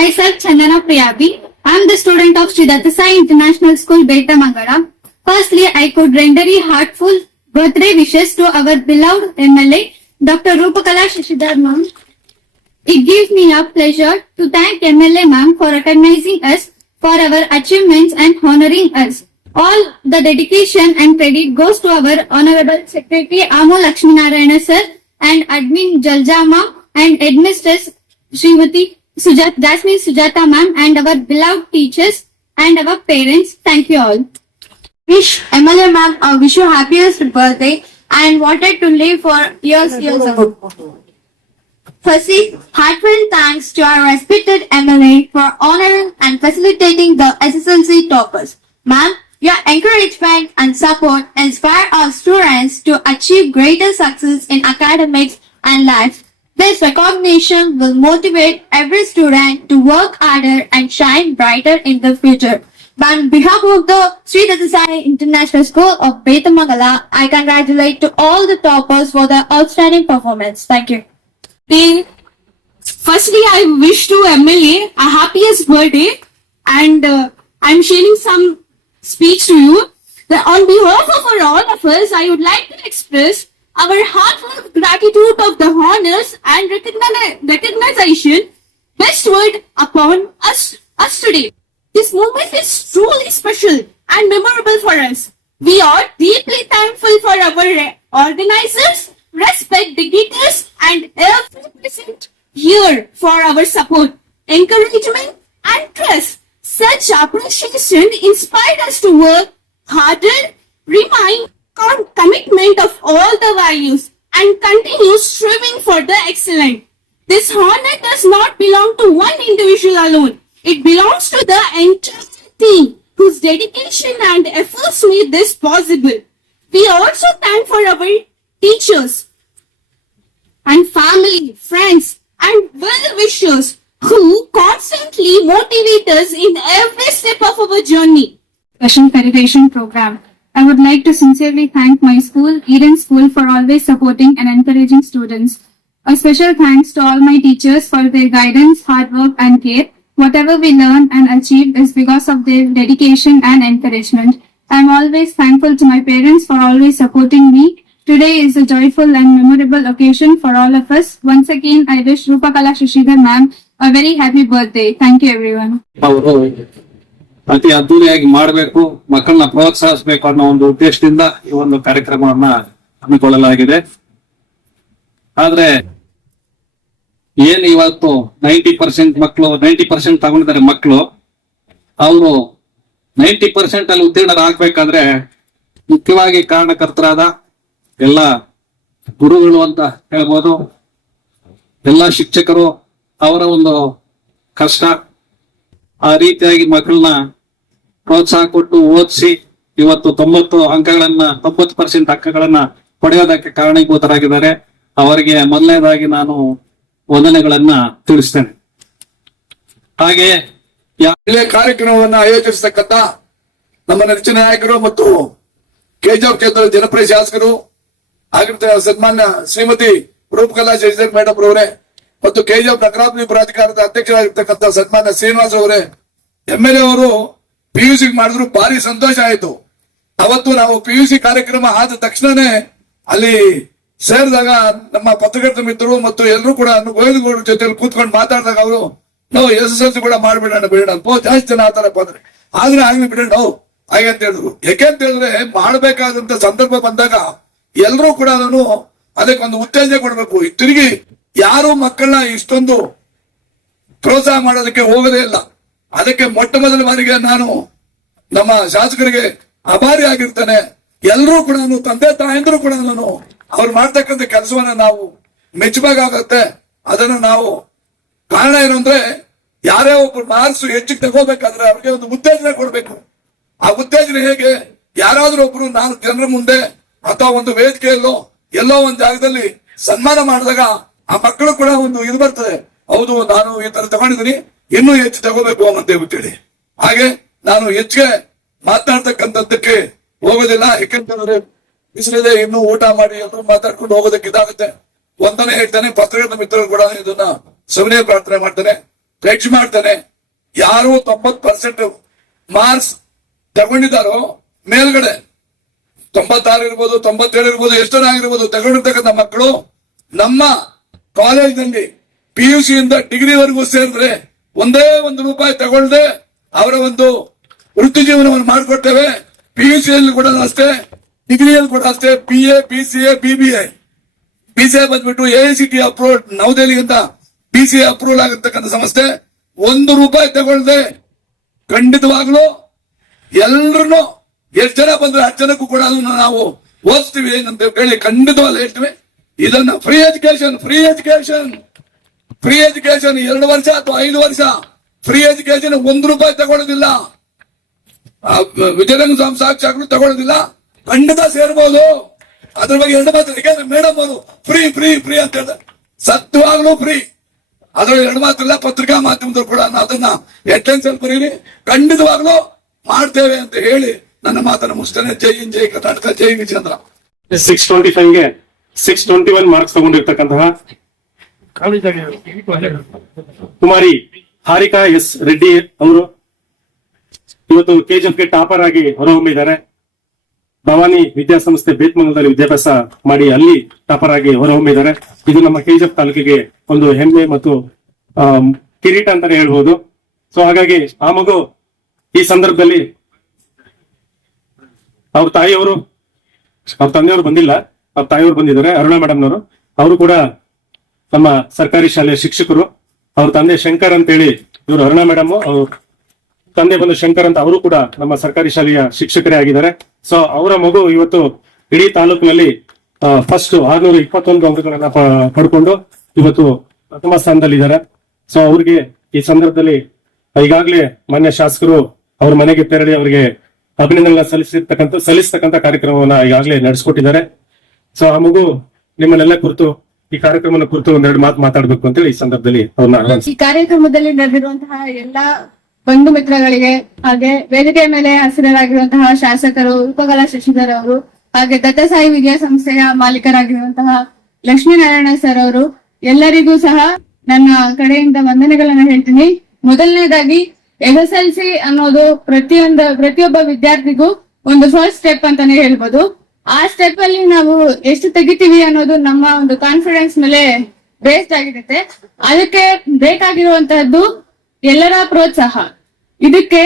Myself Chandana Priyabi. I am the student of Sri Datta Sai International School, Betamangala. Firstly, I could render heartful birthday wishes to our beloved MLA, Dr. Rupakala Shashidhar ma'am. It gives me a pleasure to thank MLA ma'am for recognizing us for our achievements and honoring us. All the dedication and credit goes to our Honorable Secretary Amo Lakshmi Narayana sir and Admin Jaljama and Headmistress Srimati Jasmine Sujata ma'am and our beloved teachers and our parents. Thank you all. Wish MLA ma'am wish you happiest birthday and wanted to live for years ago. Firstly, heartfelt thanks to our respected MLA for honoring and facilitating the SSLC toppers. Ma'am, your encouragement and support inspire our students to achieve greater success in academics and life. This recognition will motivate every student to work harder and shine brighter in the future. On behalf of the Sri Datta Sai International School of Betamangala, I congratulate to all the toppers for their outstanding performance. Thank you. Firstly, I wish to MLA a happiest birthday, and I'm sharing some speech to you. On behalf of all of us, I would like to express our heartfelt gratitude of the honors and recognition bestowed upon us today. This moment is truly special and memorable for us. We are deeply thankful for our organizers, respect dignitaries, and every present here for our support, encouragement, and trust. Such appreciation inspired us to work harder, remain commitment of all the values, and continue striving for the excellent. This honor does not belong to one individual alone. It belongs to the entire team whose dedication and efforts made this possible. We also thank for our teachers and family, friends, and well-wishers who constantly motivate us in every step of our journey. Special Federation Program. I would like to sincerely thank my school, Eden School, for always supporting and encouraging students. A special thanks to all my teachers for their guidance, hard work, and care. Whatever we learn and achieve is because of their dedication and encouragement. I am always thankful to my parents for always supporting me. Today is a joyful and memorable occasion for all of us. Once again, I wish Rupakala Shashidhar ma'am a very happy birthday. Thank you everyone. ಅತಿ ಅದ್ದೂರಿಯಾಗಿ ಮಾಡಬೇಕು, ಮಕ್ಕಳನ್ನ ಪ್ರೋತ್ಸಾಹಿಸಬೇಕು ಅನ್ನೋ ಒಂದು ಉದ್ದೇಶದಿಂದ ಈ ಒಂದು ಕಾರ್ಯಕ್ರಮವನ್ನ ಹಮ್ಮಿಕೊಳ್ಳಲಾಗಿದೆ. ಆದ್ರೆ ಏನ್ ಇವತ್ತು 90% ಮಕ್ಕಳು 90% ತಗೊಂಡಿದ್ದಾರೆ ಮಕ್ಕಳು, ಅವರು 90% ಅಲ್ಲಿ ಉತ್ತೀರ್ಣರಾಗಬೇಕಾದ್ರೆ ಮುಖ್ಯವಾಗಿ ಕಾರಣಕರ್ತರಾದ ಎಲ್ಲ ಗುರುಗಳು ಅಂತ ಹೇಳ್ಬೋದು, ಎಲ್ಲ ಶಿಕ್ಷಕರು, ಅವರ ಒಂದು ಕಷ್ಟ. ಆ ರೀತಿಯಾಗಿ ಮಕ್ಕಳನ್ನ ಪ್ರೋತ್ಸಾಹ ಕೊಟ್ಟು ಓದಿಸಿ ಇವತ್ತು 90% ಅಂಕಗಳನ್ನ ಪಡೆಯೋದಕ್ಕೆ ಕಾರಣೀಭೂತರಾಗಿದ್ದಾರೆ. ಅವರಿಗೆ ಮೊದಲನೇದಾಗಿ ನಾನು ವಂದನೆಗಳನ್ನ ತಿಳಿಸ್ತೇನೆ. ಹಾಗೆ ಒಳ್ಳೆಯ ಕಾರ್ಯಕ್ರಮವನ್ನ ಆಯೋಜಿಸತಕ್ಕಂತ ನಮ್ಮ ನೆಚ್ಚಿನ ನಾಯಕರು ಮತ್ತು ಕೆಜಿಎಫ್ ಕ್ಷೇತ್ರದ ಜನಪ್ರಿಯ ಶಾಸಕರು ಆಗಿರ್ತ ಸನ್ಮಾನ್ಯ ಶ್ರೀಮತಿ ರೂಪಕಲಾ ಶಶಿಧರ್ ಮೇಡಮ್ ರವರೇ ಮತ್ತು ಕೆಜಿಎಫ್ ನಗರಾಭಿವೃದ್ಧಿ ಪ್ರಾಧಿಕಾರದ ಅಧ್ಯಕ್ಷರಾಗಿರ್ತಕ್ಕಂಥ ಸನ್ಮಾನ್ಯ ಶ್ರೀನಿವಾಸ್ ಅವರೇ, MLA ಅವರು PUC ಮಾಡಿದ್ರು ಭಾರಿ ಸಂತೋಷ ಆಯ್ತು. ಅವತ್ತು ನಾವು PUC ಕಾರ್ಯಕ್ರಮ ಆದ ತಕ್ಷಣನೇ ಅಲ್ಲಿ ಸೇರಿದಾಗ ನಮ್ಮ ಪತ್ರಕರ್ತ ಮಿತ್ರರು ಮತ್ತು ಎಲ್ಲರೂ ಕೂಡ ಗೋವಿಂದಗೌಡರ ಜೊತೆಲಿ ಕೂತ್ಕೊಂಡು ಮಾತಾಡಿದಾಗ ಅವರು ನಾವು SSLC ಕೂಡ ಮಾಡ್ಬಿಡೋಣ ಬಿಡೋಣ ಜಾಸ್ತಿ ಜನ ಆತರ ಬಂದ್ರೆ ಆಗ್ಲಿ ಬಿಡೋಣ ನಾವು ಹಾಗೆ ಅಂತ ಹೇಳಿದ್ರು. ಯಾಕೆಂತ ಹೇಳಿದ್ರೆ ಮಾಡ್ಬೇಕಾದಂತ ಸಂದರ್ಭ ಬಂದಾಗ ಎಲ್ರೂ ಕೂಡ ನಾನು ಅದಕ್ಕೊಂದು ಉತ್ತೇಜನ ಕೊಡ್ಬೇಕು. ತಿರುಗಿ ಯಾರು ಮಕ್ಕಳನ್ನ ಇಷ್ಟೊಂದು ಪ್ರೋತ್ಸಾಹ ಮಾಡೋದಕ್ಕೆ ಹೋಗೋದೇ ಇಲ್ಲ. ಅದಕ್ಕೆ ಮೊಟ್ಟ ಮೊದಲ ಬಾರಿಗೆ ನಾನು ನಮ್ಮ ಶಾಸಕರಿಗೆ ಆಭಾರಿ ಆಗಿರ್ತೇನೆ. ಎಲ್ಲರೂ ಕೂಡ ತಂದೆ ತಾಯಂದ್ರು ಕೂಡ ನಾನು ಅವ್ರು ಮಾಡ್ತಕ್ಕಂಥ ಕೆಲಸವನ್ನ ನಾವು ಮೆಚ್ಚಬೇಕಾಗತ್ತೆ. ಅದನ್ನು ನಾವು ಕಾರಣ ಏನು ಅಂದ್ರೆ ಯಾರೇ ಒಬ್ರು ಮಾರ್ಕ್ಸ್ ಹೆಚ್ಚಿಗೆ ತಗೋಬೇಕಾದ್ರೆ ಅವ್ರಿಗೆ ಒಂದು ಉತ್ತೇಜನ ಕೊಡ್ಬೇಕು. ಆ ಉತ್ತೇಜನ ಹೇಗೆ, ಯಾರಾದ್ರೂ ಒಬ್ರು ನಾನು ಜನರ ಮುಂದೆ ಅಥವಾ ಒಂದು ವೇದಿಕೆಯಲ್ಲೋ ಎಲ್ಲೋ ಒಂದು ಜಾಗದಲ್ಲಿ ಸನ್ಮಾನ ಮಾಡಿದಾಗ ಆ ಮಕ್ಕಳು ಕೂಡ ಒಂದು ಇದು ಬರ್ತದೆ, ಹೌದು ನಾನು ಈ ತರ ತಗೊಂಡಿದ್ದೀನಿ, ಇನ್ನೂ ಹೆಚ್ಚು ತಗೋಬೇಕು ಅಂತ ಹೇಳ್ಬಿಟ್ಟೇಳಿ. ಹಾಗೆ ನಾನು ಹೆಚ್ಚಿಗೆ ಮಾತನಾಡ್ತಕ್ಕಂಥದ್ದಕ್ಕೆ ಹೋಗೋದಿಲ್ಲ. ಯಾಕೆಂತಂದ್ರೆ ಬಿಸಿಲಿದೆ, ಇನ್ನೂ ಊಟ ಮಾಡಿ ಎಲ್ಲರೂ ಮಾತಾಡ್ಕೊಂಡು ಹೋಗೋದಕ್ಕೆ ಇದಾಗುತ್ತೆ. ಒಂದನೇ ಹೇಳ್ತಾನೆ, ಪತ್ರಕರ್ತ ಮಿತ್ರರು ಕೂಡ ಇದನ್ನ ಸವಿನಯ ಪ್ರಾರ್ಥನೆ ಮಾಡ್ತಾನೆ. ಜಡ್ಜ್ ಮಾಡ್ತಾನೆ. ಯಾರು 90% ಮಾರ್ಕ್ಸ್ ತಗೊಂಡಿದ್ದಾರೋ ಮೇಲ್ಗಡೆ 96 ಇರ್ಬೋದು, 97 ಇರ್ಬೋದು, ಎಷ್ಟೋ ಆಗಿರ್ಬೋದು ತಗೊಂಡಿರ್ತಕ್ಕಂಥ ಮಕ್ಕಳು ನಮ್ಮ ಕಾಲೇಜಿನಲ್ಲಿ PUC ಇಂದ ಡಿಗ್ರಿವರೆಗೂ ಸೇರಿದ್ರೆ ಒಂದೇ ₹1 ತಗೊಳ್ದೆ ಅವರ ಒಂದು ವೃತ್ತಿ ಜೀವನವನ್ನು ಮಾಡಿಕೊಡ್ತೇವೆ. PUC ಯಲ್ಲಿ ಕೂಡ ಅಷ್ಟೇ, ಡಿಗ್ರಿಯಲ್ಲಿ ಕೂಡ ಅಷ್ಟೇ. BA, BCA, BBA. BCA ಬಂದ್ಬಿಟ್ಟು AICT ಅಪ್ರೂವ್, ನವದೆಹಲಿಯಿಂದ BCA ಅಪ್ರೂವಲ್ ಆಗಿರ್ತಕ್ಕಂಥ ಸಂಸ್ಥೆ. ₹1 ತಗೊಳ್ದೆ ಖಂಡಿತವಾಗ್ಲೂ ಎಲ್ರು ಎಷ್ಟು ಜನ ಬಂದ್ರೆ 10 ಜನಕ್ಕೂ ಕೂಡ ಅದನ್ನು ನಾವು ಓದಿಸ್ತೀವಿ ಅಂತ ಹೇಳಿ ಖಂಡಿತವಾಗಿ ಹೇಳ್ತೀವಿ. ಇದನ್ನ ಫ್ರೀ ಎಜುಕೇಶನ್ 2 ವರ್ಷ ಅಥವಾ 5 ವರ್ಷ ಫ್ರೀ ಎಜುಕೇಶನ್ ₹1 ತಗೊಳ್ಳೋದಿಲ್ಲ. ವಿಜಯರಂಗ ಸಾಕ್ಷಾತ್ಗಳು ತಗೊಳ್ಳೋದಿಲ್ಲ. ಖಂಡಿತ ಸೇರ್ಬೋದು. ಅದ್ರ ಬಗ್ಗೆ 2 ಮಾತು. ಯಾಕಂದ್ರೆ ಮೇಡಮ್ ಅವರು ಫ್ರೀ ಫ್ರೀ ಫ್ರೀ ಅಂತ ಹೇಳ್ತಾರೆ. ಸತ್ಯವಾಗ್ಲೂ ಫ್ರೀ. ಅದ್ರಲ್ಲಿ 2 ಮಾತಿಲ್ಲ. ಪತ್ರಿಕಾ ಮಾಧ್ಯಮದವರು ಕೂಡ ಅದನ್ನ ಹೆಡ್ಲೈನ್ಸ್ ಅಲ್ಲಿ ಬರೀರಿ. ಖಂಡಿತವಾಗ್ಲೂ ಮಾಡ್ತೇವೆ ಅಂತ ಹೇಳಿ ನನ್ನ ಮಾತನ್ನು ಮುಗಿಸ್ತೇನೆ. ಜೈ ಹಿಂದ್, ಜೈ ಕರ್ನಾಟಕ, ಜೈ ವಿಜೇಂದ್ರ. 625ಗೆ 621 ಮಾರ್ಕ್ಸ್ ತಗೊಂಡಿರ್ತಕ್ಕಂತಹ ಕುಮಾರಿ ಹಾರಿಕಾ ಎಸ್ ರೆಡ್ಡಿ ಅವರು ಇವತ್ತು ಕೆಜಿಎಫ್ಗೆ ಟಾಪರ್ ಆಗಿ ಹೊರಹೊಮ್ಮಿದ್ದಾರೆ. ಭವಾನಿ ವಿದ್ಯಾಸಂಸ್ಥೆ ಬೇತ್ಮಂಗಲದಲ್ಲಿ ವಿದ್ಯಾಭ್ಯಾಸ ಮಾಡಿ ಅಲ್ಲಿ ಟಾಪರ್ ಆಗಿ ಹೊರಹೊಮ್ಮಿದ್ದಾರೆ. ಇದು ನಮ್ಮ ಕೆಜಿಎಫ್ ತಾಲೂಕಿಗೆ ಒಂದು ಹೆಮ್ಮೆ ಮತ್ತು ಕಿರೀಟ ಅಂತಾನೆ ಹೇಳ್ಬೋದು. ಸೊ ಹಾಗಾಗಿ ಆ ಮಗು ಈ ಸಂದರ್ಭದಲ್ಲಿ ಅವ್ರ ತಾಯಿಯವರು, ಅವ್ರ ತಂದೆಯವರು ಬಂದಿಲ್ಲ, ಅವ್ರ ತಾಯಿಯವರು ಬಂದಿದ್ದಾರೆ, ಅರುಣಾ ಮೇಡಮ್ನವರು. ಅವರು ಕೂಡ ನಮ್ಮ ಸರ್ಕಾರಿ ಶಾಲೆಯ ಶಿಕ್ಷಕರು. ಅವ್ರ ತಂದೆ ಶಂಕರ್ ಅಂತ ಹೇಳಿ, ಇವರು ಅರುಣಾ ಮೇಡಮ್, ಅವ್ರ ತಂದೆ ಬಂದು ಶಂಕರ್ ಅಂತ, ಅವರು ಕೂಡ ನಮ್ಮ ಸರ್ಕಾರಿ ಶಾಲೆಯ ಶಿಕ್ಷಕರೇ ಆಗಿದ್ದಾರೆ. ಸೊ ಅವರ ಮಗು ಇವತ್ತು ಇಡೀ ತಾಲೂಕಿನಲ್ಲಿ ಫಸ್ಟ್ 621 ಅಂಕಗಳನ್ನ ಪಡ್ಕೊಂಡು ಇವತ್ತು ಪ್ರಥಮ ಸ್ಥಾನದಲ್ಲಿದ್ದಾರೆ. ಸೊ ಅವ್ರಿಗೆ ಈ ಸಂದರ್ಭದಲ್ಲಿ ಈಗಾಗಲೇ ಮಾನ್ಯ ಶಾಸಕರು ಅವ್ರ ಮನೆಗೆ ತೆರಳಿ ಅವರಿಗೆ ಅಭಿನಂದನೆ ಸಲ್ಲಿಸ್ತಕ್ಕಂಥ ಕಾರ್ಯಕ್ರಮವನ್ನ ಈಗಾಗಲೇ ನಡೆಸಿಕೊಟ್ಟಿದ್ದಾರೆ. ಸೊ ಆ ಮಗು ನಿಮ್ಮನ್ನೆಲ್ಲ ಕುರಿತು, ಈ ಕಾರ್ಯಕ್ರಮದ ಕುರಿತು 2 ಮಾತು ಮಾತಾಡ್ಬೇಕು ಅಂತೇಳಿ ಈ ಸಂದರ್ಭದಲ್ಲಿ ಅವ್ರನ್ನ ಈ ಕಾರ್ಯಕ್ರಮದಲ್ಲಿ ನಡೆದಿರುವಂತಹ ಎಲ್ಲಾ ಬಂಧು ಮಿತ್ರಗಳಿಗೆ, ಹಾಗೆ ವೇದಿಕೆ ಮೇಲೆ ಹಸಿರಾಗಿರುವಂತಹ ಶಾಸಕರು, ರೂಪಕಲಾ ಶಶಿಧರ್ ಅವರು, ಹಾಗೆ ದತ್ತಸಾಯಿ ವಿದ್ಯಾಸಂಸ್ಥೆಯ ಮಾಲೀಕರಾಗಿರುವಂತಹ ಲಕ್ಷ್ಮೀನಾರಾಯಣ ಸರ್ ಅವರು, ಎಲ್ಲರಿಗೂ ಸಹ ನನ್ನ ಕಡೆಯಿಂದ ವಂದನೆಗಳನ್ನ ಹೇಳ್ತೀನಿ. ಮೊದಲನೇದಾಗಿ SSLC ಅನ್ನೋದು ಪ್ರತಿಯೊಬ್ಬ ವಿದ್ಯಾರ್ಥಿಗೂ ಒಂದು ಫಸ್ಟ್ ಸ್ಟೆಪ್ ಅಂತಾನೆ ಹೇಳ್ಬೋದು. ಆ ಸ್ಟೆಪ್ ಅಲ್ಲಿ ನಾವು ಎಷ್ಟು ತೆಗಿತೀವಿ ಅನ್ನೋದು ನಮ್ಮ ಒಂದು ಕಾನ್ಫಿಡೆನ್ಸ್ ಮೇಲೆ ಬೇಸ್ಡ್ ಆಗಿರುತ್ತೆ. ಅದಕ್ಕೆ ಬೇಕಾಗಿರುವಂತಹದ್ದು ಎಲ್ಲರ ಪ್ರೋತ್ಸಾಹ. ಇದಕ್ಕೆ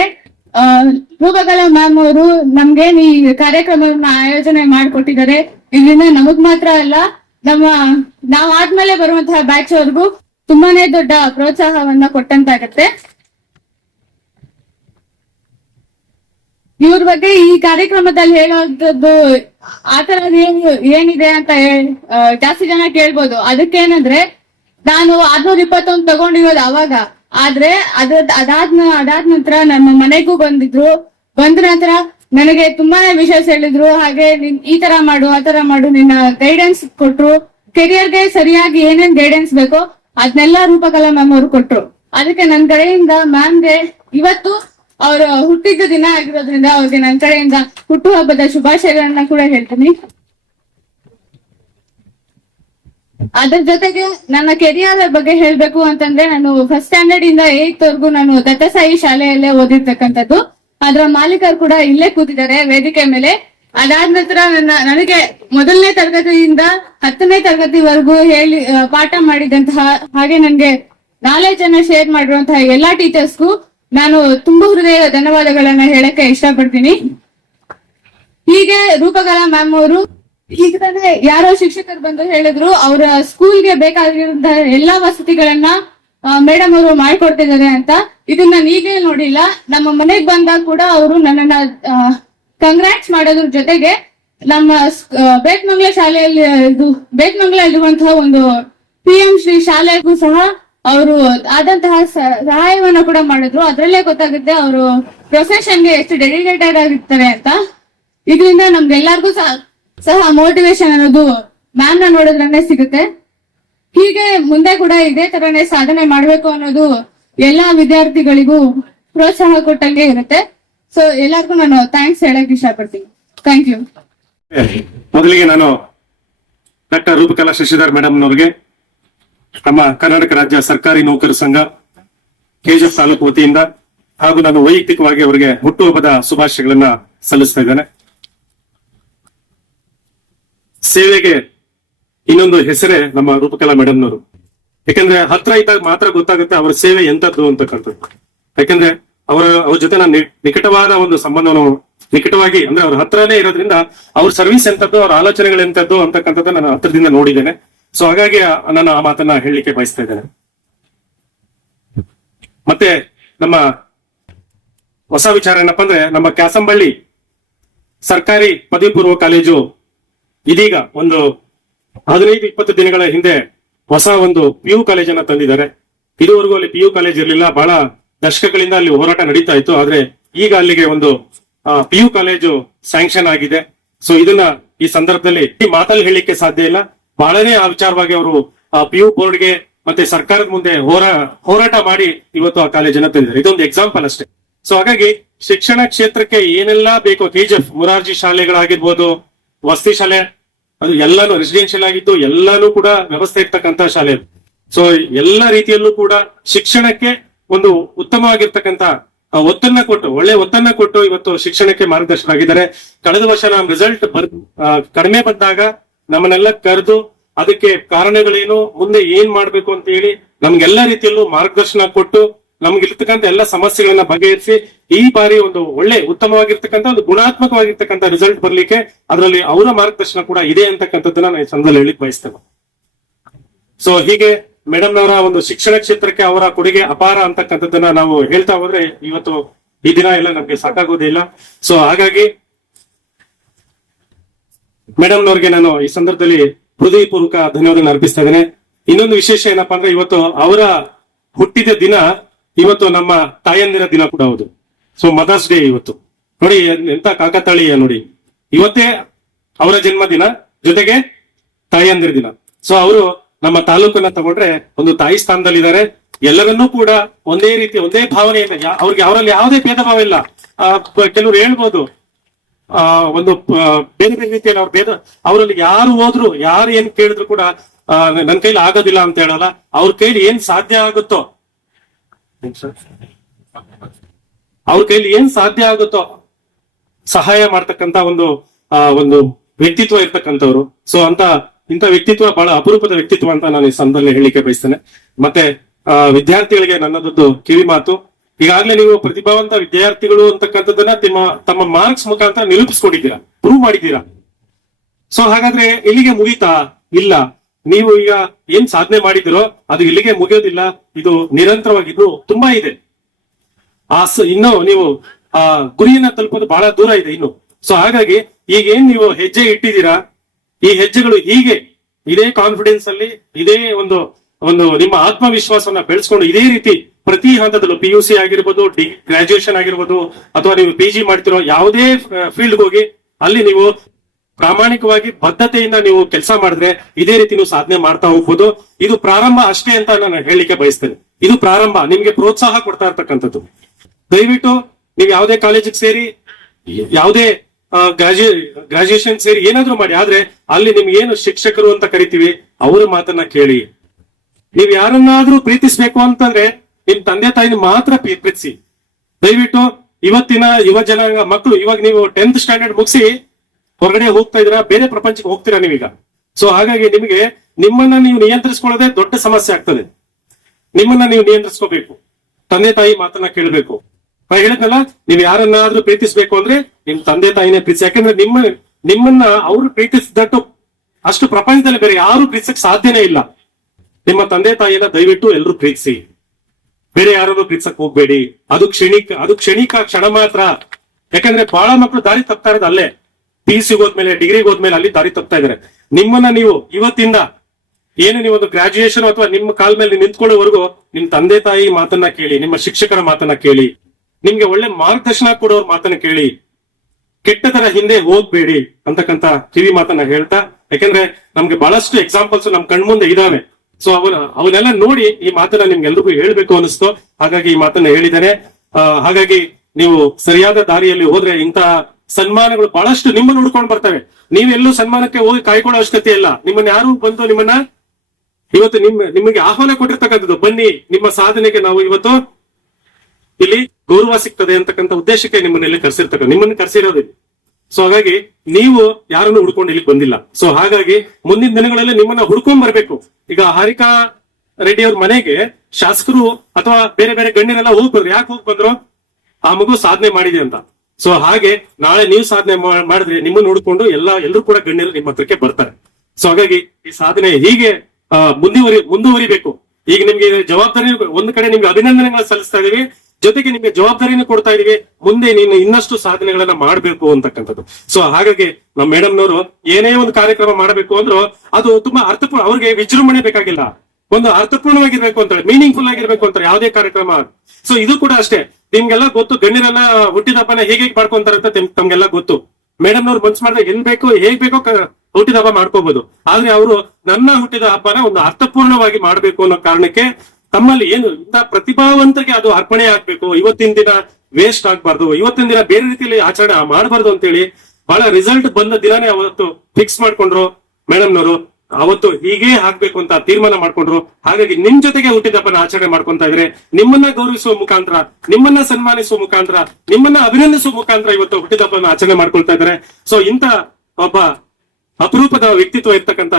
ರೂಪಕಲಾ ಮ್ಯಾಮ್ ಅವರು ನಮ್ಗೆ ಈ ಕಾರ್ಯಕ್ರಮವನ್ನ ಆಯೋಜನೆ ಮಾಡಿಕೊಟ್ಟಿದ್ದಾರೆ. ಇದರಿಂದ ನಮಗ್ ಮಾತ್ರ ಅಲ್ಲ, ನಾವ್ ಆದ್ಮೇಲೆ ಬರುವಂತಹ ಬ್ಯಾಚ್ ಅವ್ರಿಗೂ ತುಂಬಾನೇ ದೊಡ್ಡ ಪ್ರೋತ್ಸಾಹವನ್ನ ಕೊಟ್ಟಂತಾಗತ್ತೆ. ಇವ್ರ ಬಗ್ಗೆ ಈ ಕಾರ್ಯಕ್ರಮದಲ್ಲಿ ಹೇಳುವಂತದ್ದು ಆತರ ಏನಿದೆ ಅಂತ ಜಾಸ್ತಿ ಜನ ಕೇಳ್ಬೋದು. ಅದಕ್ಕೇನಂದ್ರೆ, ನಾನು 621 ತಗೊಂಡಿರೋದು ಅವಾಗ. ಆದ್ರೆ ಅದಾದ ನಂತರ ನಮ್ಮ ಮನೆಗೂ ಬಂದಿದ್ರು. ಬಂದ ನಂತರ ನನಗೆ ತುಂಬಾನೇ ವಿಷಯ ಹೇಳಿದ್ರು. ಹಾಗೆ ಈ ತರ ಮಾಡು, ಆ ತರ ಮಾಡು, ನಿನ್ನ ಗೈಡೆನ್ಸ್ ಕೊಟ್ರು. ಕೆರಿಯರ್ಗೆ ಸರಿಯಾಗಿ ಏನೇನ್ ಗೈಡೆನ್ಸ್ ಬೇಕೋ ಅದನ್ನೆಲ್ಲ ರೂಪಕಲಾ ಮ್ಯಾಮ್ ಅವರು ಕೊಟ್ರು. ಅದಕ್ಕೆ ನನ್ನ ಕಡೆಯಿಂದ ಮ್ಯಾಮ್ಗೆ ಇವತ್ತು ಅವ್ರ ಹುಟ್ಟಿದ ದಿನ ಆಗಿರೋದ್ರಿಂದ ಅವ್ರಿಗೆ ನನ್ನ ಕಡೆಯಿಂದ ಹುಟ್ಟುಹಬ್ಬದ ಶುಭಾಶಯಗಳನ್ನ ಕೂಡ ಹೇಳ್ತೀನಿ. ಅದ್ರ ಜೊತೆಗೆ ನನ್ನ ಕೆರಿಯರ್ ಬಗ್ಗೆ ಹೇಳ್ಬೇಕು ಅಂತಂದ್ರೆ, ನಾನು ಫಸ್ಟ್ ಸ್ಟ್ಯಾಂಡರ್ಡ್ ಇಂದ 8th ವರೆಗೂ ನಾನು ದತ್ತಸಾಯಿ ಶಾಲೆಯಲ್ಲೇ ಓದಿರ್ತಕ್ಕಂಥದ್ದು. ಅದರ ಮಾಲೀಕರು ಕೂಡ ಇಲ್ಲೇ ಕೂತಿದ್ದಾರೆ ವೇದಿಕೆ ಮೇಲೆ. ಅದಾದ ನಂತರ ನನಗೆ 1ನೇ ತರಗತಿಯಿಂದ 10ನೇ ತರಗತಿವರೆಗೂ ಪಾಠ ಮಾಡಿದಂತಹ, ಹಾಗೆ ನನಗೆ ನಾಲೆಜ್ ಅನ್ನ ಶೇರ್ ಮಾಡಿರುವಂತಹ ಎಲ್ಲಾ ಟೀಚರ್ಸ್ಗೂ ನಾನು ತುಂಬಾ ಹೃದಯದ ಧನ್ಯವಾದಗಳನ್ನ ಹೇಳಕ್ಕೆ ಇಷ್ಟಪಡ್ತೀನಿ. ಹೀಗೆ ರೂಪಕಲಾ ಮ್ಯಾಮ್ ಅವರು ಈಗ ತಾನೇ ಯಾರೋ ಶಿಕ್ಷಕರು ಬಂದು ಹೇಳಿದ್ರು, ಅವರ ಸ್ಕೂಲ್ಗೆ ಬೇಕಾಗಿರುವಂತಹ ಎಲ್ಲಾ ವಸತಿಗಳನ್ನ ಮೇಡಮ್ ಅವರು ಮಾಡ್ಕೊಡ್ತಿದ್ದಾರೆ ಅಂತ. ಇದನ್ನ ನಾನು ಈಗಲೇ ನೋಡಿಲ್ಲ. ನಮ್ಮ ಮನೆಗ್ ಬಂದಾಗ ಕೂಡ ಅವರು ನನ್ನನ್ನ ಕಂಗ್ರಾಟ್ಸ್ ಮಾಡೋದ್ರ ಜೊತೆಗೆ ನಮ್ಮ ಬೇತ್ಮಂಗಲ ಶಾಲೆಯಲ್ಲಿ ಬೇತ್ಮಂಗಲಲ್ಲಿರುವಂತಹ ಒಂದು PM ಶ್ರೀ ಶಾಲೆಗೂ ಸಹ ಅವರು ಆದಂತಹ ಸಹಾಯವನ್ನ ಕೂಡ ಮಾಡಿದ್ರು. ಅದ್ರಲ್ಲೇ ಗೊತ್ತಾಗುತ್ತೆ ಅವರು ಪ್ರೊಫೆಷನ್ಗೆ ಎಷ್ಟು ಡೆಡಿಕೇಟೆಡ್ ಆಗಿರ್ತಾರೆ ಅಂತ. ಇದರಿಂದ ನಮ್ಗೆಲ್ಲರಿಗೂ ಸಹ ಮೋಟಿವೇಶನ್ ಅನ್ನೋದು ಮ್ಯಾಮ್ ನ ನೋಡಿದ್ರೇ ಸಿಗುತ್ತೆ. ಹೀಗೆ ಮುಂದೆ ಕೂಡ ಇದೇ ತರನೇ ಸಾಧನೆ ಮಾಡ್ಬೇಕು ಅನ್ನೋದು ಎಲ್ಲಾ ವಿದ್ಯಾರ್ಥಿಗಳಿಗೂ ಪ್ರೋತ್ಸಾಹ ಕೊಟ್ಟಂಗೆ ಇರುತ್ತೆ. ಸೊ ಎಲ್ಲರಿಗೂ ನಾನು ಥ್ಯಾಂಕ್ಸ್ ಹೇಳಕ್ ಇಷ್ಟಪಡ್ತೀನಿ. Thank you. ಮೊದಲಿಗೆ ನಾನು ಡಾಕ್ಟರ್ ರೂಪಕಲಾ ಶಶಿಧರ್ ಮೇಡಮ್ ಅವರಿಗೆ, ನಮ್ಮ ಕರ್ನಾಟಕ ರಾಜ್ಯ ಸರ್ಕಾರಿ ನೌಕರ ಸಂಘ ಕೆಜಿಎಫ್ ತಾಲೂಕು ವತಿಯಿಂದ ಹಾಗೂ ನಾನು ವೈಯಕ್ತಿಕವಾಗಿ ಅವರಿಗೆ ಹುಟ್ಟುಹಬ್ಬದ ಶುಭಾಶಯಗಳನ್ನ ಸಲ್ಲಿಸ್ತಾ ಇದ್ದೇನೆ. ಸೇವೆಗೆ ಇನ್ನೊಂದು ಹೆಸರೇ ನಮ್ಮ ರೂಪಕಲಾ ಮೇಡಮ್ನವರು. ಯಾಕಂದ್ರೆ ಹತ್ರ ಇದ್ದಾಗ ಮಾತ್ರ ಗೊತ್ತಾಗುತ್ತೆ ಅವರ ಸೇವೆ ಎಂತದ್ದು ಅಂತಕ್ಕಂಥದ್ದು. ಯಾಕಂದ್ರೆ ಅವ್ರ ಜೊತೆ ನಾನು ನಿಕಟವಾದ ಒಂದು ಸಂಬಂಧವನ್ನು ನಿಕಟವಾಗಿ ಅಂದ್ರೆ ಅವ್ರ ಹತ್ರನೇ ಇರೋದ್ರಿಂದ ಅವ್ರ ಸರ್ವಿಸ್ ಎಂತದ್ದು, ಅವ್ರ ಆಲೋಚನೆಗಳು ಎಂತದ್ದು ಅಂತಕ್ಕಂಥದ್ದು ನಾನು ಹತ್ರದಿಂದ ನೋಡಿದ್ದೇನೆ. ಸೊ ಹಾಗಾಗಿ ನಾನು ಆ ಮಾತನ್ನ ಹೇಳಲಿಕ್ಕೆ ಬಯಸ್ತಾ ಇದ್ದೇನೆ. ಮತ್ತೆ ನಮ್ಮ ಹೊಸ ವಿಚಾರ ಏನಪ್ಪಾ ಅಂದ್ರೆ, ನಮ್ಮ ಕ್ಯಾಸಂಬಳ್ಳಿ ಸರ್ಕಾರಿ ಪದವಿ ಪೂರ್ವ ಕಾಲೇಜು ಇದೀಗ ಒಂದು 15-20 ದಿನಗಳ ಹಿಂದೆ ಹೊಸ ಒಂದು PU ಕಾಲೇಜನ್ನ ತಂದಿದ್ದಾರೆ. ಇದುವರೆಗೂ ಅಲ್ಲಿ PU ಕಾಲೇಜ್ ಇರಲಿಲ್ಲ, ಬಹಳ ದಶಕಗಳಿಂದ ಅಲ್ಲಿ ಹೋರಾಟ ನಡೀತಾ ಇತ್ತು. ಆದ್ರೆ ಈಗ ಅಲ್ಲಿಗೆ ಒಂದು PU ಕಾಲೇಜು ಸ್ಯಾಂಕ್ಷನ್ ಆಗಿದೆ. ಸೊ ಇದನ್ನ ಈ ಸಂದರ್ಭದಲ್ಲಿ ಈ ಮಾತಲ್ಲಿ ಹೇಳಲಿಕ್ಕೆ ಸಾಧ್ಯ ಇಲ್ಲ. ಬಹಳನೇ ಆ ವಿಚಾರವಾಗಿ ಅವರು PU ಬೋರ್ಡ್ಗೆ ಮತ್ತೆ ಸರ್ಕಾರದ ಮುಂದೆ ಹೋರಾಟ ಮಾಡಿ ಇವತ್ತು ಆ ಕಾಲೇಜನ್ನ ತಂದಿದ್ದಾರೆ. ಇದೊಂದು ಎಕ್ಸಾಂಪಲ್ ಅಷ್ಟೇ. ಸೊ ಹಾಗಾಗಿ ಶಿಕ್ಷಣ ಕ್ಷೇತ್ರಕ್ಕೆ ಏನೆಲ್ಲಾ ಬೇಕೋ KGF ಮೊರಾರ್ಜಿ ಶಾಲೆಗಳಾಗಿರ್ಬೋದು, ವಸತಿ ಶಾಲೆ, ಅದು ಎಲ್ಲಾನು ರೆಸಿಡೆನ್ಷಿಯಲ್ ಆಗಿದ್ದು ಎಲ್ಲಾನು ಕೂಡ ವ್ಯವಸ್ಥೆ ಇರ್ತಕ್ಕಂತ ಶಾಲೆ. ಸೊ ಎಲ್ಲ ರೀತಿಯಲ್ಲೂ ಕೂಡ ಶಿಕ್ಷಣಕ್ಕೆ ಒಂದು ಉತ್ತಮವಾಗಿರ್ತಕ್ಕಂತ ಒಳ್ಳೆ ಒತ್ತನ್ನ ಕೊಟ್ಟು ಇವತ್ತು ಶಿಕ್ಷಣಕ್ಕೆ ಮಾರ್ಗದರ್ಶಕರಾಗಿದ್ದಾರೆ. ಕಳೆದ ವರ್ಷ ನಮ್ಮ ರಿಸಲ್ಟ್ ಕಡಿಮೆ ಬಂದಾಗ ನಮ್ಮನ್ನೆಲ್ಲ ಕರೆದು ಅದಕ್ಕೆ ಕಾರಣಗಳೇನು, ಮುಂದೆ ಏನ್ ಮಾಡ್ಬೇಕು ಅಂತ ಹೇಳಿ ನಮ್ಗೆಲ್ಲ ರೀತಿಯಲ್ಲೂ ಮಾರ್ಗದರ್ಶನ ಕೊಟ್ಟು ನಮ್ಗಿರ್ತಕ್ಕಂಥ ಎಲ್ಲ ಸಮಸ್ಯೆಗಳನ್ನ ಬಗೆಹರಿಸಿ ಈ ಬಾರಿ ಒಂದು ಒಳ್ಳೆ ಉತ್ತಮವಾಗಿರ್ತಕ್ಕಂಥ ಒಂದು ಗುಣಾತ್ಮಕವಾಗಿರ್ತಕ್ಕಂಥ ರಿಸಲ್ಟ್ ಬರ್ಲಿಕ್ಕೆ ಅದರಲ್ಲಿ ಅವರ ಮಾರ್ಗದರ್ಶನ ಕೂಡ ಇದೆ ಅಂತಕ್ಕಂಥದ್ದನ್ನ ನಾನು ಈ ಸಂದರ್ಭದಲ್ಲಿ ಹೇಳಿಕ್ ಬಯಸ್ತೇನೆ. ಸೊ ಹೀಗೆ ಮೇಡಮ್ ಅವರ ಒಂದು ಶಿಕ್ಷಣ ಕ್ಷೇತ್ರಕ್ಕೆ ಅವರ ಕೊಡುಗೆ ಅಪಾರ ಅಂತಕ್ಕಂಥದ್ದನ್ನ ನಾವು ಹೇಳ್ತಾ ಹೋದ್ರೆ ಇವತ್ತು ಈ ದಿನ ಎಲ್ಲ ನಮ್ಗೆ ಸಾಕಾಗೋದಿಲ್ಲ. ಸೊ ಹಾಗಾಗಿ ಮೇಡಮ್ ಅವ್ರಿಗೆ ನಾನು ಈ ಸಂದರ್ಭದಲ್ಲಿ ಹೃದಯಪೂರ್ವಕ ಧನ್ಯವಾದ ಅರ್ಪಿಸ್ತಾ ಇದ್ದೇನೆ. ಇನ್ನೊಂದು ವಿಶೇಷ ಏನಪ್ಪಾ ಅಂದ್ರೆ, ಇವತ್ತು ಅವರ ಹುಟ್ಟಿದ ದಿನ ಇವತ್ತು ನಮ್ಮ ತಾಯಂದಿರ ದಿನ ಕೂಡ ಹೌದು. ಸೊ ಮದರ್ಸ್ ಡೇ ಇವತ್ತು ನೋಡಿ, ಎಂತ ಕಾಕತಾಳೀಯ ನೋಡಿ, ಇವತ್ತೇ ಅವರ ಜನ್ಮದಿನ ಜೊತೆಗೆ ತಾಯಂದಿರ ದಿನ. ಸೊ ಅವರು ನಮ್ಮ ತಾಲೂಕನ್ನ ತಗೊಂಡ್ರೆ ಒಂದು ತಾಯಿ ಸ್ಥಾನದಲ್ಲಿದ್ದಾರೆ. ಎಲ್ಲರನ್ನೂ ಕೂಡ ಒಂದೇ ರೀತಿ ಒಂದೇ ಭಾವನೆಯಿಂದ ಅವರಲ್ಲಿ ಯಾವುದೇ ಭೇದ ಭಾವ ಇಲ್ಲ. ಕೆಲವರು ಹೇಳ್ಬೋದು ಒಂದು ಬೇರೆ ಬೇರೆ ರೀತಿಯಲ್ಲಿ ಅವ್ರ ಭೇದ, ಅವರಲ್ಲಿ ಯಾರು ಹೋದ್ರು ಯಾರು ಏನ್ ಕೇಳಿದ್ರು ಕೂಡ ನನ್ನ ಕೈಲಿ ಆಗೋದಿಲ್ಲ ಅಂತ ಹೇಳಲ್ಲ. ಅವ್ರ ಕೈಲಿ ಏನ್ ಸಾಧ್ಯ ಆಗುತ್ತೋ ಸಹಾಯ ಮಾಡ್ತಕ್ಕಂತ ಒಂದು ವ್ಯಕ್ತಿತ್ವ ಇರ್ತಕ್ಕಂಥವ್ರು. ಸೊ ಇಂಥ ವ್ಯಕ್ತಿತ್ವ ಬಹಳ ಅಪರೂಪದ ವ್ಯಕ್ತಿತ್ವ ಅಂತ ನಾನು ಈ ಸಂದರ್ಭದಲ್ಲಿ ಹೇಳಿಕೆ ಬಯಸ್ತೇನೆ. ಮತ್ತೆ ವಿದ್ಯಾರ್ಥಿಗಳಿಗೆ ನನ್ನದೊಂದು ಕಿವಿ ಮಾತು, ಈಗಾಗಲೇ ನೀವು ಪ್ರತಿಭಾವಂತ ವಿದ್ಯಾರ್ಥಿಗಳು ಅಂತಕ್ಕಂಥದ್ದನ್ನ ತಮ್ಮ ಮಾರ್ಕ್ಸ್ ಮುಖಾಂತರ ನಿರೂಪಿಸ್ಕೊಂಡಿದ್ದೀರಾ, ಪ್ರೂವ್ ಮಾಡಿದ್ದೀರಾ. ಸೊ ಹಾಗಾದ್ರೆ ಇಲ್ಲಿಗೆ ಮುಗೀತಾ? ಇಲ್ಲ. ನೀವು ಈಗ ಏನ್ ಸಾಧನೆ ಮಾಡಿದಿರೋ ಅದು ಇಲ್ಲಿಗೆ ಮುಗಿಯೋದಿಲ್ಲ. ಇದು ನಿರಂತರವಾಗಿದ್ದು ತುಂಬಾ ಇದೆ. ಇನ್ನು ನೀವು ಆ ಗುರಿಯನ್ನ ತಲುಪೋದು ಬಹಳ ದೂರ ಇದೆ ಇನ್ನು. ಸೊ ಹಾಗಾಗಿ ಈಗ ಏನ್ ನೀವು ಹೆಜ್ಜೆ ಇಟ್ಟಿದ್ದೀರಾ, ಈ ಹೆಜ್ಜೆಗಳು ಹೀಗೆ ಇದೇ ಕಾನ್ಫಿಡೆನ್ಸ್ ಅಲ್ಲಿ, ಇದೇ ಒಂದು ನಿಮ್ಮ ಆತ್ಮವಿಶ್ವಾಸವನ್ನ ಬೆಳೆಸ್ಕೊಂಡು ಇದೇ ರೀತಿ ಪ್ರತಿ ಹಂತದಲ್ಲೂ PUC ಆಗಿರ್ಬೋದು, ಗ್ರಾಜುಯೇಷನ್ ಆಗಿರ್ಬೋದು, ಅಥವಾ ನೀವು PG ಮಾಡ್ತಿರೋ ಯಾವುದೇ ಫೀಲ್ಡ್ ಹೋಗಿ ಅಲ್ಲಿ ನೀವು ಪ್ರಾಮಾಣಿಕವಾಗಿ ಬದ್ಧತೆಯಿಂದ ನೀವು ಕೆಲಸ ಮಾಡಿದ್ರೆ ಇದೇ ರೀತಿ ನೀವು ಸಾಧನೆ ಮಾಡ್ತಾ ಹೋಗ್ಬೋದು. ಇದು ಪ್ರಾರಂಭ ಅಷ್ಟೇ ಅಂತ ನಾನು ಹೇಳಲಿಕ್ಕೆ ಬಯಸ್ತೇನೆ. ಇದು ಪ್ರಾರಂಭ, ನಿಮ್ಗೆ ಪ್ರೋತ್ಸಾಹ ಕೊಡ್ತಾ ಇರ್ತಕ್ಕಂಥದ್ದು. ದಯವಿಟ್ಟು ನೀವು ಯಾವುದೇ ಕಾಲೇಜಿಗೆ ಸೇರಿ, ಯಾವುದೇ ಗ್ರಾಜುಯೇಷನ್ ಸೇರಿ ಏನಾದ್ರೂ ಮಾಡಿ, ಆದ್ರೆ ಅಲ್ಲಿ ನಿಮ್ಗೆ ಏನು ಶಿಕ್ಷಕರು ಅಂತ ಕರಿತೀವಿ ಅವರ ಮಾತನ್ನ ಕೇಳಿ. ನೀವ್ ಯಾರನ್ನಾದ್ರೂ ಪ್ರೀತಿಸ್ಬೇಕು ಅಂತಂದ್ರೆ ನಿಮ್ ತಂದೆ ತಾಯಿನ ಮಾತ್ರ ಪ್ರೀತಿಸಿ. ದಯವಿಟ್ಟು ಇವತ್ತಿನ ಯುವ ಜನಾಂಗ ಮಕ್ಕಳು, ಇವಾಗ ನೀವು 10th ಸ್ಟ್ಯಾಂಡರ್ಡ್ ಮುಗಿಸಿ ಹೊರಗಡೆ ಹೋಗ್ತಾ ಇದ್ದೀರಾ, ಬೇರೆ ಪ್ರಪಂಚಕ್ಕೆ ಹೋಗ್ತೀರಾ ನೀವೀಗ. ಸೊ ಹಾಗಾಗಿ ನಿಮ್ಮನ್ನ ನೀವು ನಿಯಂತ್ರಿಸ್ಕೊಳ್ಳೋದೇ ದೊಡ್ಡ ಸಮಸ್ಯೆ ಆಗ್ತದೆ. ನಿಮ್ಮನ್ನ ನೀವು ನಿಯಂತ್ರಿಸ್ಕೋಬೇಕು, ತಂದೆ ತಾಯಿ ಮಾತನ್ನ ಕೇಳಬೇಕು. ಹೇಳಿದ್ನಲ್ಲ, ನೀವ್ ಯಾರನ್ನಾದ್ರೂ ಪ್ರೀತಿಸ್ಬೇಕು ಅಂದ್ರೆ ನಿಮ್ ತಂದೆ ತಾಯಿನೇ ಪ್ರೀತಿಸಿ. ಯಾಕಂದ್ರೆ ನಿಮ್ಮನ್ನ ಅವ್ರು ಪ್ರೀತಿಸಿದಟ್ಟು ಅಷ್ಟು ಪ್ರಪಂಚದಲ್ಲಿ ಬೇರೆ ಯಾರು ಪ್ರೀತಿಸಕ್ ಸಾಧ್ಯನೇ ಇಲ್ಲ. ನಿಮ್ಮ ತಂದೆ ತಾಯಿಯನ್ನ ದಯವಿಟ್ಟು ಎಲ್ಲರೂ ಪ್ರೀತಿಸಿ, ಬೇರೆ ಯಾರನ್ನು ಪ್ರೀತಿಸಕ್ ಹೋಗ್ಬೇಡಿ. ಅದು ಕ್ಷಣಿಕ ಕ್ಷಣ ಮಾತ್ರ. ಯಾಕಂದ್ರೆ ಬಹಳ ಮಕ್ಕಳು ದಾರಿ ತಪ್ತಾ ಇರೋದು ಅಲ್ಲೇ. PUC ಹೋದ್ಮೇಲೆ, ಡಿಗ್ರಿಗೆ ಹೋದ್ಮೇಲೆ ಅಲ್ಲಿ ದಾರಿ ತಪ್ತಾ ಇದಾರೆ. ನಿಮ್ಮನ್ನ ನೀವು ಇವತ್ತಿಂದ ಏನು ನೀವೊಂದು ಗ್ರಾಜುಯೇಷನ್ ಅಥವಾ ನಿಮ್ಮ ಕಾಲ್ ಮೇಲೆ ನಿಂತ್ಕೊಳ್ಳೋವರೆಗೂ ನಿಮ್ ತಂದೆ ತಾಯಿ ಮಾತನ್ನ ಕೇಳಿ, ನಿಮ್ಮ ಶಿಕ್ಷಕರ ಮಾತನ್ನ ಕೇಳಿ, ನಿಮ್ಗೆ ಒಳ್ಳೆ ಮಾರ್ಗದರ್ಶನ ಕೊಡೋರ್ ಮಾತನ್ನ ಕೇಳಿ, ಕೆಟ್ಟದರ ಹಿಂದೆ ಹೋಗ್ಬೇಡಿ ಅಂತಕ್ಕಂತ ಕಿವಿ ಮಾತನ್ನ ಹೇಳ್ತಾ, ಯಾಕಂದ್ರೆ ನಮ್ಗೆ ಬಹಳಷ್ಟು ಎಕ್ಸಾಂಪಲ್ಸ್ ನಮ್ ಕಣ್ಮುಂದೆ ಇದಾವೆ. ಸೊ ಅವನ್ನೆಲ್ಲ ನೋಡಿ ಈ ಮಾತನ್ನ ನಿಮ್ಗೆಲ್ರಿಗೂ ಹೇಳ್ಬೇಕು ಅನಿಸ್ತು. ಹಾಗಾಗಿ ಈ ಮಾತನ್ನ ಹೇಳಿದ್ದೇನೆ. ಹಾಗಾಗಿ ನೀವು ಸರಿಯಾದ ದಾರಿಯಲ್ಲಿ ಹೋದ್ರೆ ಇಂಥ ಸನ್ಮಾನಗಳು ಬಹಳಷ್ಟು ನಿಮ್ಮನ್ನು ಹುಡ್ಕೊಂಡು ಬರ್ತವೆ. ನೀವೆಲ್ಲೂ ಸನ್ಮಾನಕ್ಕೆ ಹೋಗಿ ಕಾಯ್ಕೊಳ್ಳೋ ಅವಶ್ಯಕತೆ ಇಲ್ಲ. ನಿಮ್ಮನ್ನ ಯಾರು ಬಂದು ಇವತ್ತು ನಿಮಗೆ ಆಹ್ವಾನ ಕೊಟ್ಟಿರ್ತಕ್ಕಂಥದ್ದು, ಬನ್ನಿ ನಿಮ್ಮ ಸಾಧನೆಗೆ ನಾವು ಇವತ್ತು ಇಲ್ಲಿ ಗೌರವ ಸಿಗ್ತದೆ ಅಂತಕ್ಕಂಥ ಉದ್ದೇಶಕ್ಕೆ ನಿಮ್ಮನ್ನೆಲ್ಲ ನಿಮ್ಮನ್ನ ಕರೆಸಿರೋದಿಲ್ಲ. ಸೊ ಹಾಗಾಗಿ ನೀವು ಯಾರನ್ನು ಹುಡ್ಕೊಂಡು ಇಲ್ಲಿ ಬಂದಿಲ್ಲ. ಸೊ ಹಾಗಾಗಿ ಮುಂದಿನ ದಿನಗಳಲ್ಲಿ ನಿಮ್ಮನ್ನ ಹುಡ್ಕೊಂಡ್ ಬರ್ಬೇಕು. ಈಗ ಹಾರಿಕಾ ರೆಡ್ಡಿ ಅವ್ರ ಮನೆಗೆ ಶಾಸಕರು ಅಥವಾ ಬೇರೆ ಬೇರೆ ಗಣ್ಯರೆಲ್ಲ ಹೋಗಿ ಬಂದ್ರು. ಯಾಕೆ ಹೋಗಿ ಬಂದ್ರು? ಆ ಮಗು ಸಾಧನೆ ಮಾಡಿದೆ ಅಂತ. ಸೊ ಹಾಗೆ ನಾಳೆ ನೀವು ಸಾಧನೆ ಮಾಡಿದ್ರೆ ನಿಮ್ಮನ್ನು ಹುಡ್ಕೊಂಡು ಎಲ್ಲರೂ ಕೂಡ ಗಣ್ಯರು ನಿಮ್ಮ ಹತ್ರಕ್ಕೆ ಬರ್ತಾರೆ. ಸೊ ಹಾಗಾಗಿ ಈ ಸಾಧನೆ ಹೀಗೆ ಮುಂದುವರಿಬೇಕು. ಈಗ ನಿಮ್ಗೆ ಜವಾಬ್ದಾರಿ ಒಂದು ಕಡೆ ನಿಮ್ಗೆ ಅಭಿನಂದನೆಗಳನ್ನ ಸಲ್ಲಿಸ್ತಾ ಇದೀವಿ, ಜೊತೆಗೆ ನಿಮ್ಗೆ ಜವಾಬ್ದಾರಿಯನ್ನು ಕೊಡ್ತಾ ಇದೀವಿ. ಮುಂದೆ ನೀನು ಇನ್ನಷ್ಟು ಸಾಧನೆಗಳನ್ನ ಮಾಡ್ಬೇಕು ಅಂತಕ್ಕಂಥದ್ದು. ಸೊ ಹಾಗಾಗಿ ನಮ್ಮ ಮೇಡಮ್ನವರು ಏನೇ ಒಂದು ಕಾರ್ಯಕ್ರಮ ಮಾಡಬೇಕು ಅಂದ್ರು ಅದು ತುಂಬಾ ಅರ್ಥಪೂರ್ಣ, ಅವ್ರಿಗೆ ವಿಜೃಂಭಣೆ ಬೇಕಾಗಿಲ್ಲ, ಒಂದು ಅರ್ಥಪೂರ್ಣವಾಗಿರ್ಬೇಕು ಅಂತಾರೆ, ಮೀನಿಂಗ್ಫುಲ್ ಆಗಿರ್ಬೇಕು ಅಂತಾರೆ ಯಾವುದೇ ಕಾರ್ಯಕ್ರಮ. ಸೊ ಇದು ಕೂಡ ಅಷ್ಟೇ. ನಿಮ್ಗೆಲ್ಲ ಗೊತ್ತು ಗಣ್ಯರೆಲ್ಲ ಹುಟ್ಟಿದಬ್ಬನ ಹೇಗೆ ಮಾಡ್ಕೊಂತಾರೆ ಅಂತ ತಮ್ಗೆಲ್ಲ ಗೊತ್ತು. ಮೇಡಮ್ನವ್ರು ಮನ್ಸು ಮಾಡಿದ್ರೆ ಎಲ್ ಬೇಕೋ ಹೇಗ್ ಬೇಕೋ ಹುಟ್ಟಿದ ಹಬ್ಬ ಮಾಡ್ಕೋಬಹುದು. ಆದ್ರೆ ಅವರು ನನ್ನ ಹುಟ್ಟಿದ ಹಬ್ಬನ ಒಂದು ಅರ್ಥಪೂರ್ಣವಾಗಿ ಮಾಡ್ಬೇಕು ಅನ್ನೋ ಕಾರಣಕ್ಕೆ ತಮ್ಮಲ್ಲಿ ಏನು ಇಂಥ ಪ್ರತಿಭಾವಂತರಿಗೆ ಅದು ಅರ್ಪಣೆ ಆಗ್ಬೇಕು. ಇವತ್ತಿನ ದಿನ ವೇಸ್ಟ್ ಆಗ್ಬಾರ್ದು, ಇವತ್ತಿನ ದಿನ ಬೇರೆ ರೀತಿಯಲ್ಲಿ ಆಚರಣೆ ಮಾಡಬಾರ್ದು ಅಂತೇಳಿ ಬಹಳ ರಿಸಲ್ಟ್ ಬಂದ ದಿನಾನೇ ಅವತ್ತು ಫಿಕ್ಸ್ ಮಾಡ್ಕೊಂಡ್ರು ಮೇಡಮ್ನವರು. ಅವತ್ತು ಹೀಗೆ ಆಗ್ಬೇಕು ಅಂತ ತೀರ್ಮಾನ ಮಾಡ್ಕೊಂಡ್ರು. ಹಾಗಾಗಿ ನಿಮ್ ಜೊತೆಗೆ ಹುಟ್ಟಿದ ಹಬ್ಬನ ಆಚರಣೆ ಮಾಡ್ಕೊಂತ ಇದ್ರೆ, ನಿಮ್ಮನ್ನ ಗೌರವಿಸುವ ಮುಖಾಂತರ, ನಿಮ್ಮನ್ನ ಸನ್ಮಾನಿಸುವ ಮುಖಾಂತರ, ನಿಮ್ಮನ್ನ ಅಭಿನಂದಿಸುವ ಮುಖಾಂತರ ಇವತ್ತು ಹುಟ್ಟಿದ ಹಬ್ಬನ ಆಚರಣೆ ಮಾಡ್ಕೊಳ್ತಾ ಇದ್ದಾರೆ. ಸೊ ಇಂತ ಒಬ್ಬ ಅಪರೂಪದ ವ್ಯಕ್ತಿತ್ವ ಇರ್ತಕ್ಕಂಥ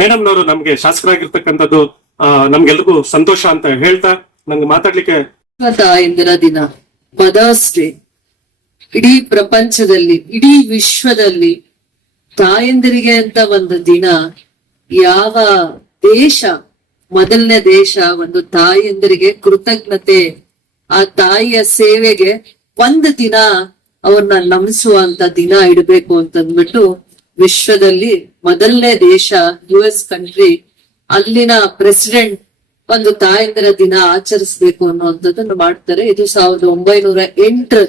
ಮೇಡಮ್ನವರು ನಮ್ಗೆ ಶಾಸಕರಾಗಿರ್ತಕ್ಕಂಥದ್ದು ನಮ್ಗೆಲ್ರಿಗೂ ಸಂತೋಷ ಅಂತ ಹೇಳ್ತಾ ನಂಗೆ ಮಾತಾಡ್ಲಿಕ್ಕೆ. ತಾಯಂದಿರ ದಿನ, ಮದರ್ಸ್ ಡೇ, ಇಡೀ ಪ್ರಪಂಚದಲ್ಲಿ, ಇಡೀ ವಿಶ್ವದಲ್ಲಿ ತಾಯಂದಿರಿಗೆ ಅಂತ ಒಂದು ದಿನ, ಯಾವ ದೇಶ, ಮೊದಲನೇ ದೇಶ ಒಂದು ತಾಯಂದಿರಿಗೆ ಕೃತಜ್ಞತೆ, ಆ ತಾಯಿಯ ಸೇವೆಗೆ ಒಂದು ದಿನ ಅವ್ರನ್ನ ನಮಿಸುವಂತ ದಿನ ಇಡಬೇಕು ಅಂತಂದ್ಬಿಟ್ಟು ವಿಶ್ವದಲ್ಲಿ ಮೊದಲನೇ ದೇಶ US ಕಂಟ್ರಿ, ಅಲ್ಲಿನ ಪ್ರೆಸಿಡೆಂಟ್ ಒಂದು ತಾಯಂದಿರ ದಿನ ಆಚರಿಸ್ಬೇಕು ಅನ್ನುವಂಥದ್ದನ್ನು ಮಾಡ್ತಾರೆ. ಇದು 1908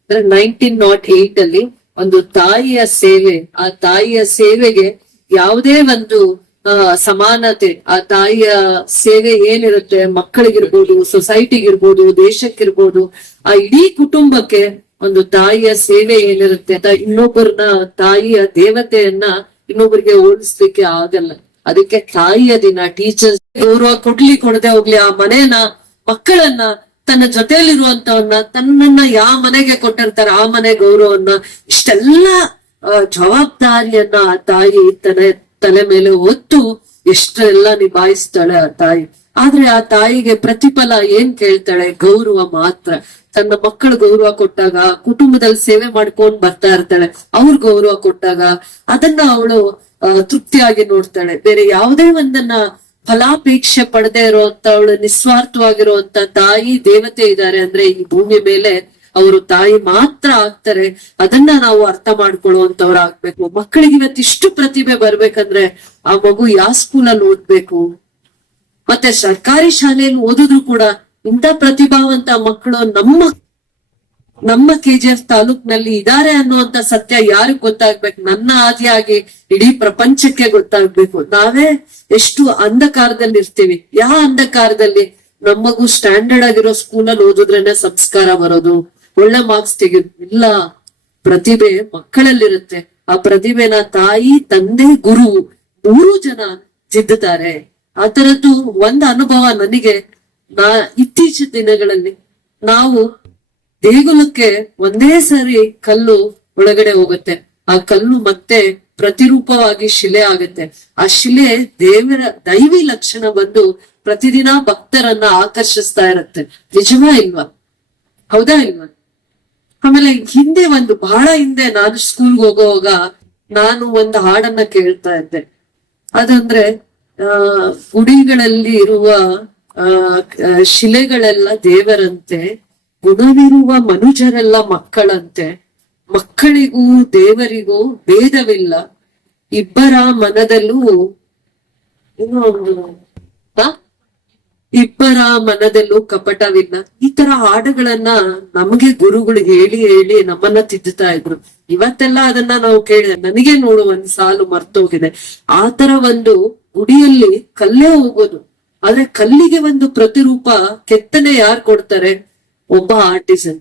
ಅಂದ್ರೆ 1908 ಅಲ್ಲಿ ಒಂದು ತಾಯಿಯ ಸೇವೆ, ಆ ತಾಯಿಯ ಸೇವೆಗೆ ಯಾವುದೇ ಒಂದು ಸಮಾನತೆ, ಆ ತಾಯಿಯ ಸೇವೆ ಏನಿರುತ್ತೆ, ಮಕ್ಕಳಿಗಿರ್ಬೋದು, ಸೊಸೈಟಿಗಿರ್ಬೋದು, ದೇಶಕ್ಕಿರ್ಬೋದು, ಆ ಇಡೀ ಕುಟುಂಬಕ್ಕೆ ಒಂದು ತಾಯಿಯ ಸೇವೆ ಏನಿರುತ್ತೆ ಅಂತ ಇನ್ನೊಬ್ಬರನ್ನ, ತಾಯಿಯ ದೇವತೆಯನ್ನ ಇನ್ನೊಬ್ಬರಿಗೆ ಹೋಲಿಸ್ಲಿಕ್ಕೆ ಆಗಲ್ಲ. ಅದಕ್ಕೆ ತಾಯಿಯ ದಿನ, ಟೀಚರ್ಸ್ ಗೌರವ ಕೊಡದೆ ಹೋಗ್ಲಿ, ಆ ಮನೇನ, ಮಕ್ಕಳನ್ನ, ತನ್ನ ಜೊತೆಯಲ್ಲಿರುವಂತವನ್ನ, ತನ್ನನ್ನ ಯಾವ ಮನೆಗೆ ಕೊಟ್ಟಿರ್ತಾರೆ ಆ ಮನೆ ಗೌರವನ್ನ, ಇಷ್ಟೆಲ್ಲ ಜವಾಬ್ದಾರಿಯನ್ನ ಆ ತಾಯಿ ತಲೆ ಮೇಲೆ ಹೊತ್ತು ಎಷ್ಟೆಲ್ಲ ನಿಭಾಯಿಸ್ತಾಳೆ ಆ ತಾಯಿ. ಆದ್ರೆ ಆ ತಾಯಿಗೆ ಪ್ರತಿಫಲ ಏನ್ ಕೇಳ್ತಾಳೆ? ಗೌರವ ಮಾತ್ರ. ತನ್ನ ಮಕ್ಕಳು ಗೌರವ ಕೊಟ್ಟಾಗ, ಕುಟುಂಬದಲ್ಲಿ ಸೇವೆ ಮಾಡ್ಕೊಂಡ್ ಬರ್ತಾ ಇರ್ತಾಳೆ, ಅವ್ರ ಗೌರವ ಕೊಟ್ಟಾಗ ಅದನ್ನ ಅವಳು ತೃಪ್ತಿಯಾಗಿ ನೋಡ್ತಾಳೆ. ಬೇರೆ ಯಾವುದೇ ಒಂದನ್ನ ಫಲಾಪೇಕ್ಷೆ ಪಡೆದೇ ಇರುವಂತ, ಅವಳು ನಿಸ್ವಾರ್ಥವಾಗಿರುವಂತ ತಾಯಿ ದೇವತೆ ಇದ್ದಾರೆ ಅಂದ್ರೆ ಈ ಭೂಮಿ ಮೇಲೆ ಅವರು ತಾಯಿ ಮಾತ್ರ ಆಗ್ತಾರೆ. ಅದನ್ನ ನಾವು ಅರ್ಥ ಮಾಡ್ಕೊಳ್ಳುವಂತವ್ರು ಆಗ್ಬೇಕು. ಮಕ್ಕಳಿಗೆ ಇವತ್ತಿಷ್ಟು ಪ್ರತಿಭೆ ಬರ್ಬೇಕಂದ್ರೆ ಆ ಮಗು ಯಾವ ಸ್ಕೂಲಲ್ಲಿ ಓದ್ಬೇಕು, ಮತ್ತೆ ಸರ್ಕಾರಿ ಶಾಲೆಯಲ್ಲಿ ಓದಿದ್ರು ಕೂಡ ಇಂಥ ಪ್ರತಿಭಾವಂತ ಮಕ್ಕಳು ನಮ್ಮ KGF ತಾಲೂಕ್ನಲ್ಲಿ ಇದಾರೆ ಅನ್ನುವಂತ ಸತ್ಯ ಯಾರಿಗ್ ಗೊತ್ತಾಗ್ಬೇಕು? ನನ್ನ ಆದಿಯಾಗಿ ಇಡೀ ಪ್ರಪಂಚಕ್ಕೆ ಗೊತ್ತಾಗ್ಬೇಕು. ನಾವೇ ಎಷ್ಟು ಅಂಧಕಾರದಲ್ಲಿ ಇರ್ತೀವಿ. ಯಾವ ಅಂಧಕಾರದಲ್ಲಿ? ನಮಗೂ ಸ್ಟ್ಯಾಂಡರ್ಡ್ ಆಗಿರೋ ಸ್ಕೂಲಲ್ಲಿ ಓದಿದ್ರೇನೆ ಸಂಸ್ಕಾರ ಬರೋದು, ಒಳ್ಳೆ ಮಾರ್ಕ್ಸ್ ಇಲ್ಲ. ಪ್ರತಿಭೆ ಮಕ್ಕಳಲ್ಲಿರುತ್ತೆ. ಆ ಪ್ರತಿಭೆನ ತಾಯಿ, ತಂದೆ, ಗುರು 3 ಜನ ತಿದ್ದುತ್ತಾರೆ. ಆ ತರದ್ದು ಒಂದು ಅನುಭವ ನನಗೆ. ಇತ್ತೀಚಿನ ದಿನಗಳಲ್ಲಿ ನಾವು ದೇಗುಲಕ್ಕೆ ಒಂದೇ ಸರಿ ಕಲ್ಲು ಒಳಗಡೆ ಹೋಗುತ್ತೆ, ಆ ಕಲ್ಲು ಮತ್ತೆ ಪ್ರತಿರೂಪವಾಗಿ ಶಿಲೆ ಆಗುತ್ತೆ. ಆ ಶಿಲೆ ದೈವಿ ಲಕ್ಷಣ ಬಂದು ಪ್ರತಿದಿನ ಭಕ್ತರನ್ನ ಆಕರ್ಷಿಸ್ತಾ ಇರುತ್ತೆ. ನಿಜವಾ ಇಲ್ವಾ? ಹೌದಾ ಇಲ್ವಾ? ಆಮೇಲೆ ಹಿಂದೆ ಬಹಳ ಹಿಂದೆ ನಾನು ಸ್ಕೂಲ್ಗೆ ಹೋಗುವಾಗ ನಾನು ಒಂದು ಹಾಡನ್ನ ಕೇಳ್ತಾ ಇದ್ದೆ. ಅದಂದ್ರೆ ಗುಡಿಗಳಲ್ಲಿ ಇರುವ ಶಿಲೆಗಳೆಲ್ಲ ದೇವರಂತೆ, ಗುಣವಿರುವ ಮನುಜರೆಲ್ಲ ಮಕ್ಕಳಂತೆ, ಮಕ್ಕಳಿಗೂ ದೇವರಿಗೂ ಭೇದವಿಲ್ಲ, ಇಬ್ಬರ ಮನದಲ್ಲೂ ಇಬ್ಬರ ಮನದಲ್ಲೂ ಕಪಟವಿಲ್ಲ. ಈ ತರ ಹಾಡುಗಳನ್ನ ನಮಗೆ ಗುರುಗಳು ಹೇಳಿ ಹೇಳಿ ನಮ್ಮನ್ನ ತಿದ್ದುತ್ತಾ ಇದ್ರು. ಇವತ್ತೆಲ್ಲ ಅದನ್ನ ನಾವು ಕೇಳಿದೆ. ನನಗೆ ನೋಡು ಒಂದ್ ಸಾಲು ಮರ್ತೋಗಿದೆ. ಆ ತರ ಒಂದು ಗುಡಿಯಲ್ಲಿ ಕಲ್ಲೇ ಹೋಗೋದು, ಆದ್ರೆ ಕಲ್ಲಿಗೆ ಒಂದು ಪ್ರತಿರೂಪ ಕೆತ್ತನೆ ಯಾರು ಕೊಡ್ತಾರೆ? ಒಬ್ಬ ಆರ್ಟಿಸನ್.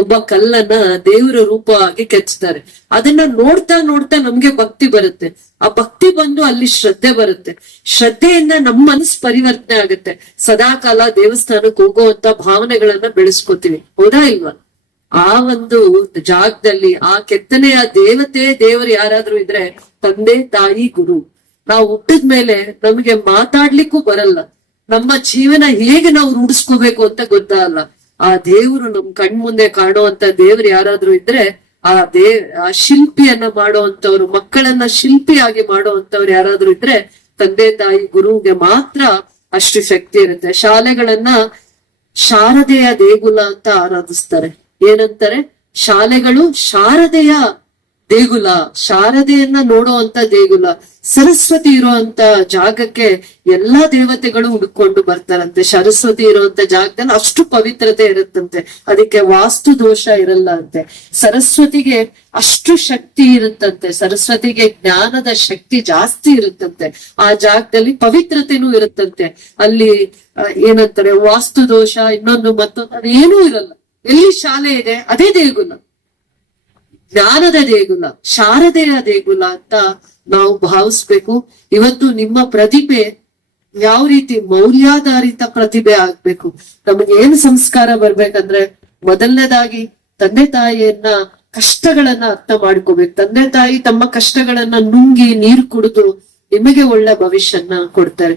ಒಬ್ಬ ಕಲ್ಲನ್ನ ದೇವರ ರೂಪವಾಗಿ ಕೆಚ್ತಾರೆ. ಅದನ್ನ ನೋಡ್ತಾ ನೋಡ್ತಾ ನಮ್ಗೆ ಭಕ್ತಿ ಬರುತ್ತೆ. ಆ ಭಕ್ತಿ ಬಂದು ಅಲ್ಲಿ ಶ್ರದ್ಧೆ ಬರುತ್ತೆ. ಶ್ರದ್ಧೆಯಿಂದ ನಮ್ಮ ಮನಸ್ಸು ಪರಿವರ್ತನೆ ಆಗುತ್ತೆ. ಸದಾಕಾಲ ದೇವಸ್ಥಾನಕ್ಕೆ ಹೋಗುವಂತ ಭಾವನೆಗಳನ್ನ ಬೆಳೆಸ್ಕೊತೀವಿ, ಹೌದಾ ಇಲ್ವಾ? ಆ ಒಂದು ಜಾಗದಲ್ಲಿ ಆ ಕೆತ್ತನೆಯ ದೇವರು ಯಾರಾದ್ರೂ ಇದ್ರೆ ತಂದೆ ತಾಯಿ ಗುರು. ನಾವು ಹುಟ್ಟಿದ್ಮೇಲೆ ನಮ್ಗೆ ಮಾತಾಡ್ಲಿಕ್ಕೂ ಬರಲ್ಲ. ನಮ್ಮ ಜೀವನ ಹೇಗೆ ನಾವು ರೂಢಿಸ್ಕೋಬೇಕು ಅಂತ ಗೊತ್ತಾಗಲ್ಲ. ಆ ದೇವರು ನಮ್ ಕಣ್ಮುಂದೆ ಕಾಣುವಂತ ದೇವ್ರು ಯಾರಾದ್ರೂ ಇದ್ರೆ ಆ ಶಿಲ್ಪಿಯನ್ನ ಮಾಡುವಂತವ್ರು, ಮಕ್ಕಳನ್ನ ಶಿಲ್ಪಿಯಾಗಿ ಮಾಡುವಂತವ್ರು ಯಾರಾದ್ರೂ ಇದ್ರೆ ತಂದೆ ತಾಯಿ ಗುರುಗೆ ಮಾತ್ರ ಅಷ್ಟು ಶಕ್ತಿ ಇರುತ್ತೆ. ಶಾಲೆಗಳನ್ನ ಶಾರದೆಯ ದೇಗುಲ ಅಂತ ಆರಾಧಿಸ್ತಾರೆ. ಏನಂತಾರೆ? ಶಾಲೆಗಳು ಶಾರದೆಯ ದೇಗುಲ, ಶಾರದೆಯನ್ನ ನೋಡುವಂತ ದೇಗುಲ. ಸರಸ್ವತಿ ಇರುವಂತ ಜಾಗಕ್ಕೆ ಎಲ್ಲಾ ದೇವತೆಗಳು ಹುಡುಕೊಂಡು ಬರ್ತಾರಂತೆ. ಸರಸ್ವತಿ ಇರುವಂತ ಜಾಗದಲ್ಲಿ ಅಷ್ಟು ಪವಿತ್ರತೆ ಇರುತ್ತಂತೆ, ಅದಕ್ಕೆ ವಾಸ್ತು ದೋಷ ಇರಲ್ಲ ಅಂತೆ. ಸರಸ್ವತಿಗೆ ಅಷ್ಟು ಶಕ್ತಿ ಇರುತ್ತಂತೆ, ಸರಸ್ವತಿಗೆ ಜ್ಞಾನದ ಶಕ್ತಿ ಜಾಸ್ತಿ ಇರುತ್ತಂತೆ. ಆ ಜಾಗದಲ್ಲಿ ಪವಿತ್ರತೆನೂ ಇರುತ್ತಂತೆ. ಅಲ್ಲಿ ಏನಂತಾರೆ, ವಾಸ್ತು ದೋಷ ಇನ್ನೊಂದು ಮತ್ತೊಂದು ಅದೇನೂ ಇರಲ್ಲ. ಎಲ್ಲಿ ಶಾಲೆ ಇದೆ ಅದೇ ದೇಗುಲ, ಜ್ಞಾನದ ದೇಗುಲ, ಶಾರದೆಯ ದೇಗುಲ ಅಂತ ನಾವು ಭಾವಿಸ್ಬೇಕು. ಇವತ್ತು ನಿಮ್ಮ ಪ್ರತಿಭೆ ಯಾವ ರೀತಿ ಮೌಲ್ಯಾಧಾರಿತ ಪ್ರತಿಭೆ ಆಗ್ಬೇಕು. ನಮಗೆ ಏನ್ ಸಂಸ್ಕಾರ ಬರ್ಬೇಕಂದ್ರೆ, ಮೊದಲನೇದಾಗಿ ತಂದೆ ತಾಯಿಯನ್ನ ಕಷ್ಟಗಳನ್ನ ಅರ್ಥ ಮಾಡ್ಕೋಬೇಕು. ತಂದೆ ತಾಯಿ ತಮ್ಮ ಕಷ್ಟಗಳನ್ನ ನುಂಗಿ ನೀರು ಕುಡಿದು ನಿಮಗೆ ಒಳ್ಳೆ ಭವಿಷ್ಯನ ಕೊಡ್ತಾರೆ.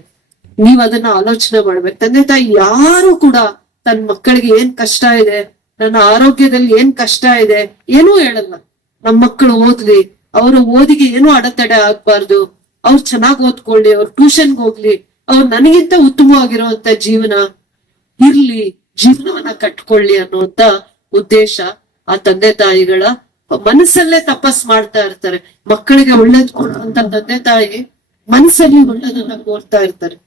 ನೀವ್ ಅದನ್ನ ಆಲೋಚನೆ ಮಾಡ್ಬೇಕು. ತಂದೆ ತಾಯಿ ಯಾರು ಕೂಡ ತನ್ನ ಮಕ್ಕಳಿಗೆ ಏನ್ ಕಷ್ಟ ಇದೆ, ನನ್ನ ಆರೋಗ್ಯದಲ್ಲಿ ಏನ್ ಕಷ್ಟ ಇದೆ ಏನೂ ಹೇಳಲ್ಲ. ನಮ್ ಮಕ್ಕಳು ಓದ್ಲಿ, ಅವ್ರ ಓದಿಗೆ ಏನೂ ಅಡೆತಡೆ ಆಗ್ಬಾರ್ದು, ಅವ್ರು ಚೆನ್ನಾಗ್ ಓದ್ಕೊಳ್ಳಿ, ಅವ್ರು ಟ್ಯೂಷನ್ಗೆ ಹೋಗ್ಲಿ, ಅವ್ರು ನನಗಿಂತ ಉತ್ತಮವಾಗಿರುವಂತ ಜೀವನ ಇರ್ಲಿ, ಜೀವನವನ್ನ ಕಟ್ಕೊಳ್ಳಿ ಅನ್ನುವಂತ ಉದ್ದೇಶ ಆ ತಂದೆ ತಾಯಿಗಳ ಮನಸ್ಸಲ್ಲೇ ತಪಸ್ ಮಾಡ್ತಾ ಇರ್ತಾರೆ. ಮಕ್ಕಳಿಗೆ ಒಳ್ಳೇದ್ ಕೊಡುವಂತ ತಂದೆ ತಾಯಿ ಮನಸ್ಸಲ್ಲಿ ಒಳ್ಳೇದನ್ನ ಕೋರ್ತಾ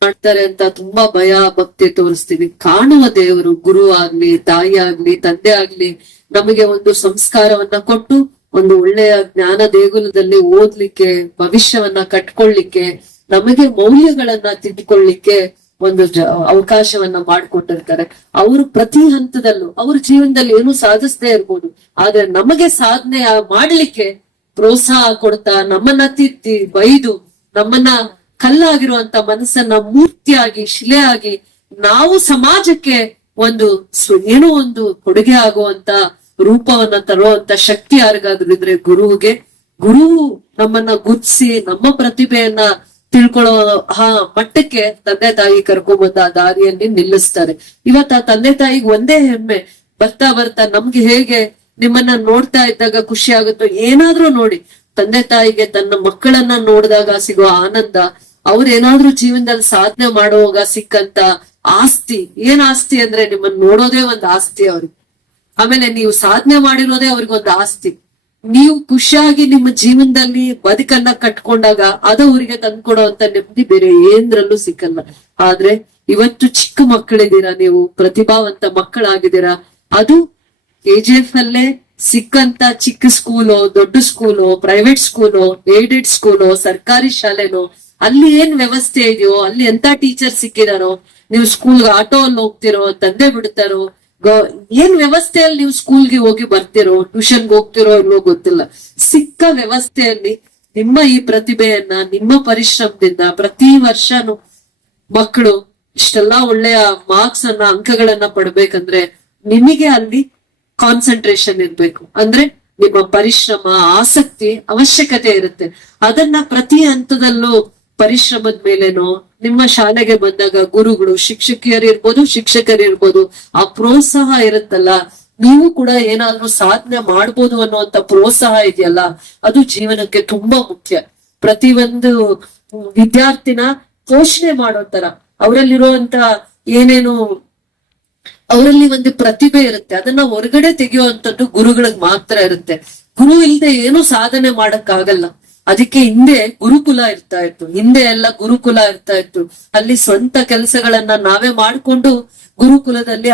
ಮಾಡ್ತಾರೆ ಅಂತ ತುಂಬಾ ಭಯ ಭಕ್ತಿ ತೋರಿಸ್ತೀವಿ. ಕಾಣುವ ದೇವರು ಗುರು ಆಗ್ಲಿ, ತಾಯಿ ಆಗ್ಲಿ, ತಂದೆ ಆಗ್ಲಿ ನಮಗೆ ಒಂದು ಸಂಸ್ಕಾರವನ್ನ ಕೊಟ್ಟು ಒಂದು ಒಳ್ಳೆಯ ಜ್ಞಾನ ದೇಗುಲದಲ್ಲಿ ಓದ್ಲಿಕ್ಕೆ, ಭವಿಷ್ಯವನ್ನ ಕಟ್ಕೊಳ್ಳಿಕ್ಕೆ, ನಮಗೆ ಮೌಲ್ಯಗಳನ್ನ ತಿದ್ದುಕೊಳ್ಳಿಕ್ಕೆ ಒಂದು ಅವಕಾಶವನ್ನ ಮಾಡಿಕೊಟ್ಟಿರ್ತಾರೆ. ಅವರು ಪ್ರತಿ ಹಂತದಲ್ಲೂ ಅವ್ರ ಜೀವನದಲ್ಲಿ ಏನು ಸಾಧಿಸದೇ ಇರ್ಬೋದು, ಆದ್ರೆ ನಮಗೆ ಸಾಧನೆ ಮಾಡ್ಲಿಕ್ಕೆ ಪ್ರೋತ್ಸಾಹ ಕೊಡ್ತಾ, ನಮ್ಮನ್ನ ತಿದ್ದಿ ಬೈದು, ನಮ್ಮನ್ನ ಕಲ್ಲಾಗಿರುವಂತ ಮನಸ್ಸನ್ನ ಮೂರ್ತಿಯಾಗಿ, ಶಿಲೆಯಾಗಿ ನಾವು ಸಮಾಜಕ್ಕೆ ಒಂದು ಏನೋ ಒಂದು ಕೊಡುಗೆ ಆಗುವಂತ ರೂಪವನ್ನ ತರುವಂತ ಶಕ್ತಿ ಯಾರಿಗಾದ್ರೂ ಇದ್ರೆ ಗುರುವಿಗೆ. ಗುರು ನಮ್ಮನ್ನ ಗುರ್ತಿಸಿ ನಮ್ಮ ಪ್ರತಿಭೆಯನ್ನ ತಿಳ್ಕೊಳ್ಳೋ ಮಟ್ಟಕ್ಕೆ ತಂದೆ ತಾಯಿ ಕರ್ಕೊಂಡ್ಬಂದ ಆ ದಾರಿಯಲ್ಲಿ ನಿಲ್ಲಿಸ್ತಾರೆ. ಇವತ್ತು ಆ ತಂದೆ ತಾಯಿಗೆ ಒಂದೇ ಹೆಮ್ಮೆ, ಬರ್ತಾ ಬರ್ತಾ ನಮ್ಗೆ ಹೇಗೆ ನಿಮ್ಮನ್ನ ನೋಡ್ತಾ ಇದ್ದಾಗ ಖುಷಿ ಆಗುತ್ತೋ, ಏನಾದ್ರೂ ನೋಡಿ ತಂದೆ ತಾಯಿಗೆ ತನ್ನ ಮಕ್ಕಳನ್ನ ನೋಡಿದಾಗ ಸಿಗೋ ಆನಂದ, ಅವ್ರೇನಾದ್ರೂ ಜೀವನದಲ್ಲಿ ಸಾಧನೆ ಮಾಡುವಾಗ ಸಿಕ್ಕಂತ ಆಸ್ತಿ. ಏನ್ ಆಸ್ತಿ ಅಂದ್ರೆ ನಿಮ್ಮನ್ನ ನೋಡೋದೇ ಒಂದು ಆಸ್ತಿ ಅವ್ರಿಗೆ. ಆಮೇಲೆ ನೀವು ಸಾಧನೆ ಮಾಡಿರೋದೇ ಅವ್ರಿಗೊಂದು ಆಸ್ತಿ. ನೀವು ಖುಷಿಯಾಗಿ ನಿಮ್ಮ ಜೀವನದಲ್ಲಿ ಬದುಕನ್ನ ಕಟ್ಕೊಂಡಾಗ ಅದು ಅವ್ರಿಗೆ ತಂದ್ಕೊಡೋ ಅಂತ ನೆಮ್ಮದಿ ಬೇರೆ ಏನ್ರಲ್ಲೂ ಸಿಕ್ಕಲ್ಲ. ಆದ್ರೆ ಇವತ್ತು ಚಿಕ್ಕ ಮಕ್ಕಳಿದ್ದೀರಾ, ನೀವು ಪ್ರತಿಭಾವಂತ ಮಕ್ಕಳಾಗಿದ್ದೀರಾ. ಅದು KGF ಅಲ್ಲೇ ಸಿಕ್ಕಂತ ಚಿಕ್ಕ ಸ್ಕೂಲು, ದೊಡ್ಡ school, private school, aided school, ಸರ್ಕಾರಿ ಶಾಲೆನೋ, ಅಲ್ಲಿ ಏನ್ ವ್ಯವಸ್ಥೆ ಇದೆಯೋ, ಅಲ್ಲಿ ಎಂತ ಟೀಚರ್ ಸಿಕ್ಕಿದಾರೋ, ನೀವು ಸ್ಕೂಲ್ಗೆ ಆಟೋ ಅಲ್ಲಿ ಹೋಗ್ತಿರೋ, ತಂದೆ ಬಿಡ್ತಾರೋ, ಏನ್ ವ್ಯವಸ್ಥೆಯಲ್ಲಿ ನೀವು ಸ್ಕೂಲ್ಗೆ ಹೋಗಿ ಬರ್ತಿರೋ, ಟ್ಯೂಷನ್ಗೆ ಹೋಗ್ತಿರೋ ಇಲ್ಲೋ ಗೊತ್ತಿಲ್ಲ. ಸಿಕ್ಕ ವ್ಯವಸ್ಥೆಯಲ್ಲಿ ನಿಮ್ಮ ಈ ಪ್ರತಿಭೆಯನ್ನ, ನಿಮ್ಮ ಪರಿಶ್ರಮದಿಂದ ಪ್ರತಿ ವರ್ಷನೂ ಮಕ್ಕಳು ಇಷ್ಟೆಲ್ಲಾ ಒಳ್ಳೆಯ ಮಾರ್ಕ್ಸ್ ಅನ್ನ, ಅಂಕಗಳನ್ನ ಪಡ್ಬೇಕಂದ್ರೆ ನಿಮಗೆ ಅಲ್ಲಿ ಕಾನ್ಸಂಟ್ರೇಷನ್ ಇರ್ಬೇಕು. ಅಂದ್ರೆ ನಿಮ್ಮ ಪರಿಶ್ರಮ, ಆಸಕ್ತಿ ಅವಶ್ಯಕತೆ ಇರುತ್ತೆ. ಅದನ್ನ ಪ್ರತಿ ಹಂತದಲ್ಲೂ ಪರಿಶ್ರಮದ ಮೇಲೇನೋ, ನಿಮ್ಮ ಶಾಲೆಗೆ ಬಂದಾಗ ಗುರುಗಳು, ಶಿಕ್ಷಕರಿರ್ಬೋದು ಆ ಪ್ರೋತ್ಸಾಹ ಇರುತ್ತಲ್ಲ, ನೀವು ಕೂಡ ಏನಾದ್ರೂ ಸಾಧನೆ ಮಾಡ್ಬೋದು ಅನ್ನುವಂತ ಪ್ರೋತ್ಸಾಹ ಇದೆಯಲ್ಲ, ಅದು ಜೀವನಕ್ಕೆ ತುಂಬಾ ಮುಖ್ಯ. ಪ್ರತಿಯೊಂದು ವಿದ್ಯಾರ್ಥಿನ ಪೋಷಣೆ ಮಾಡೋ ತರ ಅವರಲ್ಲಿರುವಂತ ಏನೇನು ಅವರಲ್ಲಿ ಒಂದು ಪ್ರತಿಭೆ ಇರುತ್ತೆ, ಅದನ್ನ ಹೊರಗಡೆ ತೆಗೆಯುವಂತದ್ದು ಗುರುಗಳಿಗೆ ಮಾತ್ರ ಇರುತ್ತೆ. ಗುರು ಇಲ್ದೆ ಏನು ಸಾಧನೆ ಮಾಡಕ್ ಆಗಲ್ಲ. ಅದಕ್ಕೆ ಹಿಂದೆ ಗುರುಕುಲ ಇರ್ತಾ ಇತ್ತು, ಹಿಂದೆ ಎಲ್ಲ ಗುರುಕುಲ ಇರ್ತಾ ಇತ್ತು. ಅಲ್ಲಿ ಸ್ವಂತ ಕೆಲಸಗಳನ್ನ ನಾವೇ ಮಾಡ್ಕೊಂಡು ಗುರುಕುಲದಲ್ಲಿ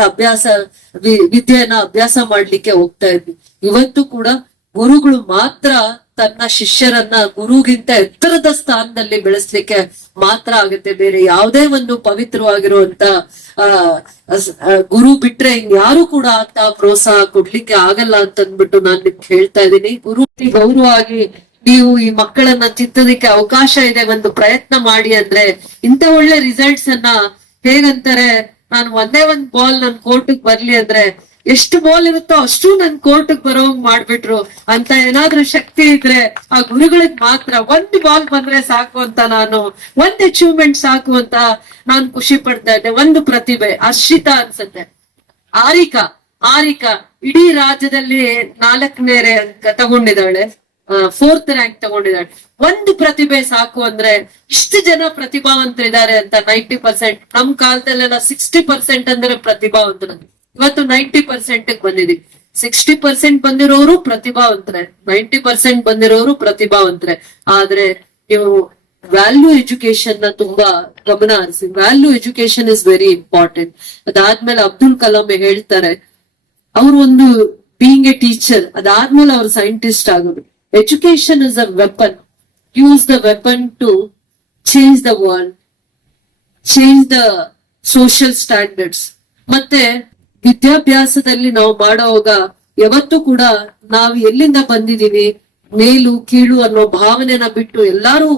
ವಿದ್ಯೆಯನ್ನ ಅಭ್ಯಾಸ ಮಾಡ್ಲಿಕ್ಕೆ ಹೋಗ್ತಾ ಇದ್ವಿ. ಇವತ್ತು ಕೂಡ ಗುರುಗಳು ಮಾತ್ರ ತನ್ನ ಶಿಷ್ಯರನ್ನ ಗುರುಗಿಂತ ಎತ್ತರದ ಸ್ಥಾನದಲ್ಲಿ ಬೆಳೆಸ್ಲಿಕ್ಕೆ ಮಾತ್ರ ಆಗುತ್ತೆ. ಬೇರೆ ಯಾವುದೇ ಒಂದು ಪವಿತ್ರವಾಗಿರುವಂತ ಗುರು ಬಿಟ್ರೆ ಇನ್ಯಾರು ಕೂಡ ಅಂತ ಪ್ರೋತ್ಸಾಹ ಕೊಡ್ಲಿಕ್ಕೆ ಆಗಲ್ಲ ಅಂತ ಅಂದ್ಬಿಟ್ಟು ನಾನು ನಿಮ್ಗೆ ಹೇಳ್ತಾ ಇದ್ದೀನಿ. ಗುರು ಗೌರವವಾಗಿ ನೀವು ಈ ಮಕ್ಕಳನ್ನ ತಿದ್ದೋದಕ್ಕೆ ಅವಕಾಶ ಇದೆ, ಒಂದು ಪ್ರಯತ್ನ ಮಾಡಿ ಅಂದ್ರೆ ಇಂತ ಒಳ್ಳೆ ರಿಸಲ್ಟ್ಸ್ ಅನ್ನ ಹೇಗಂತಾರೆ, ನಾನು ಒಂದೇ ಒಂದ್ ಬಾಲ್ ನನ್ ಕೋರ್ಟಿಗೆ ಬರ್ಲಿ ಅಂದ್ರೆ ಎಷ್ಟು ಬಾಲ್ ಇರುತ್ತೋ ಅಷ್ಟು ನನ್ ಕೋರ್ಟಿಗೆ ಬರೋಂಗ್ ಮಾಡ್ಬಿಟ್ರು ಅಂತ ಏನಾದ್ರೂ ಶಕ್ತಿ ಇದ್ರೆ ಆ ಗುರುಗಳಿಗೆ ಮಾತ್ರ. ಒಂದ್ ಬಾಲ್ ಬಂದ್ರೆ ಸಾಕು ಅಂತ ನಾನು, ಒಂದ್ ಅಚೀವ್ಮೆಂಟ್ ಸಾಕು ಅಂತ ನಾನು ಖುಷಿ ಪಡ್ತಾ ಇದ್ದೆ. ಒಂದು ಪ್ರತಿಭೆ ಹರ್ಷಿತಾ ಅನ್ಸುತ್ತೆ, ಆರಿಕಾ ಇಡೀ ರಾಜ್ಯದಲ್ಲಿ 4ನೇ ರ್ಯಾಂಕ್ ತಗೊಂಡಿದ್ದಾಳೆ, 4th ರ್ಯಾಂಕ್ ತಗೊಂಡಿದ್ದಾಳೆ. ಒಂದು ಪ್ರತಿಭೆ ಸಾಕು ಅಂದ್ರೆ ಇಷ್ಟು ಜನ ಪ್ರತಿಭಾವಂತರಿದ್ದಾರೆ ಅಂತ. 90% ನಮ್ ಕಾಲದಲ್ಲೆಲ್ಲ 60% ಅಂದ್ರೆ ಪ್ರತಿಭಾವಂತರು, ಇವತ್ತು 90% ಬಂದಿದೀವಿ. 60% ಬಂದಿರೋರು ಪ್ರತಿಭಾವಂತರೆ, 90% ಬಂದಿರೋರು ಪ್ರತಿಭಾವಂತರೆ. ಆದ್ರೆ ನೀವು ವ್ಯಾಲ್ಯೂ ಎಜುಕೇಶನ್ ನ ತುಂಬಾ ಗಮನ ಹರಿಸಿ. Value education is very important. ಅದಾದ್ಮೇಲೆ ಅಬ್ದುಲ್ ಕಲಾಂ ಹೇಳ್ತಾರೆ, ಅವ್ರು ಒಂದು ಬೀಯಿಂಗ್ ಎ ಟೀಚರ್, ಅದಾದ್ಮೇಲೆ ಅವ್ರು ಸೈಂಟಿಸ್ಟ್ ಆಗೋದು. Education is a weapon. Use the weapon to change the world, change the social standards. ಮತ್ತೆ ವಿದ್ಯಾಭ್ಯಾಸದಲ್ಲಿ ನಾವು ಮಾಡೋವಾಗ ಯಾವತ್ತೂ ಕೂಡ ನಾವು ಎಲ್ಲಿಂದ ಬಂದಿದೀವಿ, ಮೇಲು ಕೀಳು ಅನ್ನೋ ಭಾವನೆನ ಬಿಟ್ಟು ಎಲ್ಲಾರು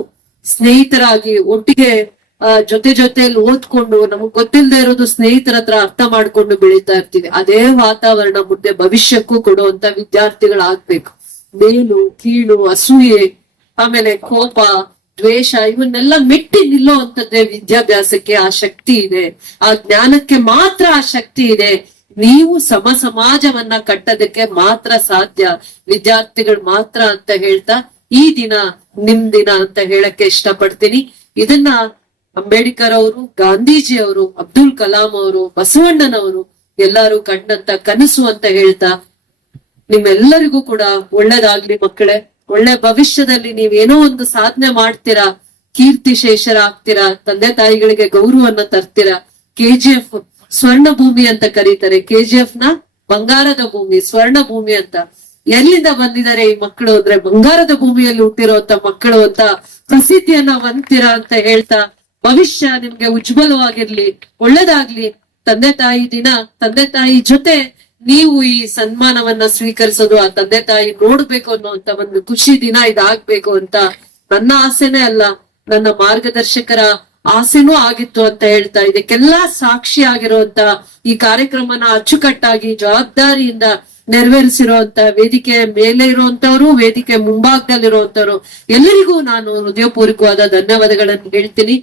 ಸ್ನೇಹಿತರಾಗಿ ಒಟ್ಟಿಗೆ ಜೊತೆಯಲ್ಲಿ ಓದ್ಕೊಂಡು ನಮಗ್ ಗೊತ್ತಿಲ್ಲದೆ ಇರೋದು ಸ್ನೇಹಿತರ ಹತ್ರ ಅರ್ಥ ಮಾಡ್ಕೊಂಡು ಬೆಳೀತಾ ಇರ್ತೀವಿ. ಅದೇ ವಾತಾವರಣ ಮುಂದೆ ಭವಿಷ್ಯಕ್ಕೂ ಕೊಡುವಂತ ವಿದ್ಯಾರ್ಥಿಗಳಾಗ್ಬೇಕು. ಮೇಲು ಕೀಳು, ಅಸೂಯೆ, ಆಮೇಲೆ ಕೋಪ, ದ್ವೇಷ ಇವನ್ನೆಲ್ಲ ಮೆಟ್ಟಿ ನಿಲ್ಲುವಂತದ್ದೇ ವಿದ್ಯಾಭ್ಯಾಸಕ್ಕೆ ಆ ಶಕ್ತಿ ಇದೆ. ಆ ಜ್ಞಾನಕ್ಕೆ ಮಾತ್ರ ಆ ಶಕ್ತಿ ಇದೆ. ನೀವು ಸಮಾಜವನ್ನ ಕಟ್ಟೋದಕ್ಕೆ ಮಾತ್ರ ಸಾಧ್ಯ, ವಿದ್ಯಾರ್ಥಿಗಳು ಮಾತ್ರ ಅಂತ ಹೇಳ್ತಾ ಈ ದಿನ ನಿಮ್ ದಿನ ಅಂತ ಹೇಳಕ್ಕೆ ಇಷ್ಟಪಡ್ತೀನಿ. ಇದನ್ನ ಅಂಬೇಡ್ಕರ್ ಅವರು, ಗಾಂಧೀಜಿ ಅವರು, ಅಬ್ದುಲ್ ಕಲಾಂ ಅವರು, ಬಸವಣ್ಣನವರು ಎಲ್ಲಾರು ಕಂಡಂತ ಕನಸು ಅಂತ ಹೇಳ್ತಾ ನಿಮ್ಮೆಲ್ಲರಿಗೂ ಕೂಡ ಒಳ್ಳೇದಾಗ್ಲಿ ಮಕ್ಕಳೇ. ಒಳ್ಳೆ ಭವಿಷ್ಯದಲ್ಲಿ ನೀವೇನೋ ಒಂದು ಸಾಧನೆ ಮಾಡ್ತೀರಾ, ಕೀರ್ತಿ ಶೇಷರಾಗ್ತೀರಾ, ತಂದೆ ತಾಯಿಗಳಿಗೆ ಗೌರವನ್ನ ತರ್ತೀರಾ. KGF ಸ್ವರ್ಣ ಭೂಮಿ ಅಂತ ಕರೀತಾರೆ. KGF ನ ಬಂಗಾರದ ಭೂಮಿ, ಸ್ವರ್ಣ ಭೂಮಿ ಅಂತ. ಎಲ್ಲಿಂದ ಬಂದಿದ್ದಾರೆ ಈ ಮಕ್ಕಳು ಅಂದ್ರೆ ಬಂಗಾರದ ಭೂಮಿಯಲ್ಲಿ ಹುಟ್ಟಿರುವಂತ ಮಕ್ಕಳು ಅಂತ ಪ್ರಸಿದ್ಧಿಯನ್ನ ಹೊಂದ್ತೀರಾ ಅಂತ ಹೇಳ್ತಾ ಭವಿಷ್ಯ ನಿಮ್ಗೆ ಉಜ್ವಲವಾಗಿರ್ಲಿ, ಒಳ್ಳೇದಾಗ್ಲಿ. ತಂದೆ ತಾಯಿ ದಿನ, ತಂದೆ ತಾಯಿ ಜೊತೆ ನೀವು ಈ ಸನ್ಮಾನವನ್ನ ಸ್ವೀಕರಿಸೋದು, ಆ ತಂದೆ ತಾಯಿ ನೋಡ್ಬೇಕು ಅನ್ನುವಂತ ಒಂದು ಖುಷಿ ದಿನ ಇದಾಗ್ಬೇಕು ಅಂತ ನನ್ನ ಆಸೆನೇ ಅಲ್ಲ, ನನ್ನ ಮಾರ್ಗದರ್ಶಕರ ಆಸೆನೂ ಆಗಿತ್ತು ಅಂತ ಹೇಳ್ತಾ ಇದಕ್ಕೆಲ್ಲಾ ಸಾಕ್ಷಿ ಆಗಿರುವಂತ ಈ ಕಾರ್ಯಕ್ರಮನ ಅಚ್ಚುಕಟ್ಟಾಗಿ ಜವಾಬ್ದಾರಿಯಿಂದ ನೆರವೇರಿಸಿರುವಂತ ವೇದಿಕೆ ಮೇಲೆ ಇರುವಂತವ್ರು, ವೇದಿಕೆ ಮುಂಭಾಗದಲ್ಲಿರುವಂತವ್ರು ಎಲ್ಲರಿಗೂ ನಾನು ಹೃದಯಪೂರ್ವಕವಾದ ಧನ್ಯವಾದಗಳನ್ನು ಹೇಳ್ತೀನಿ.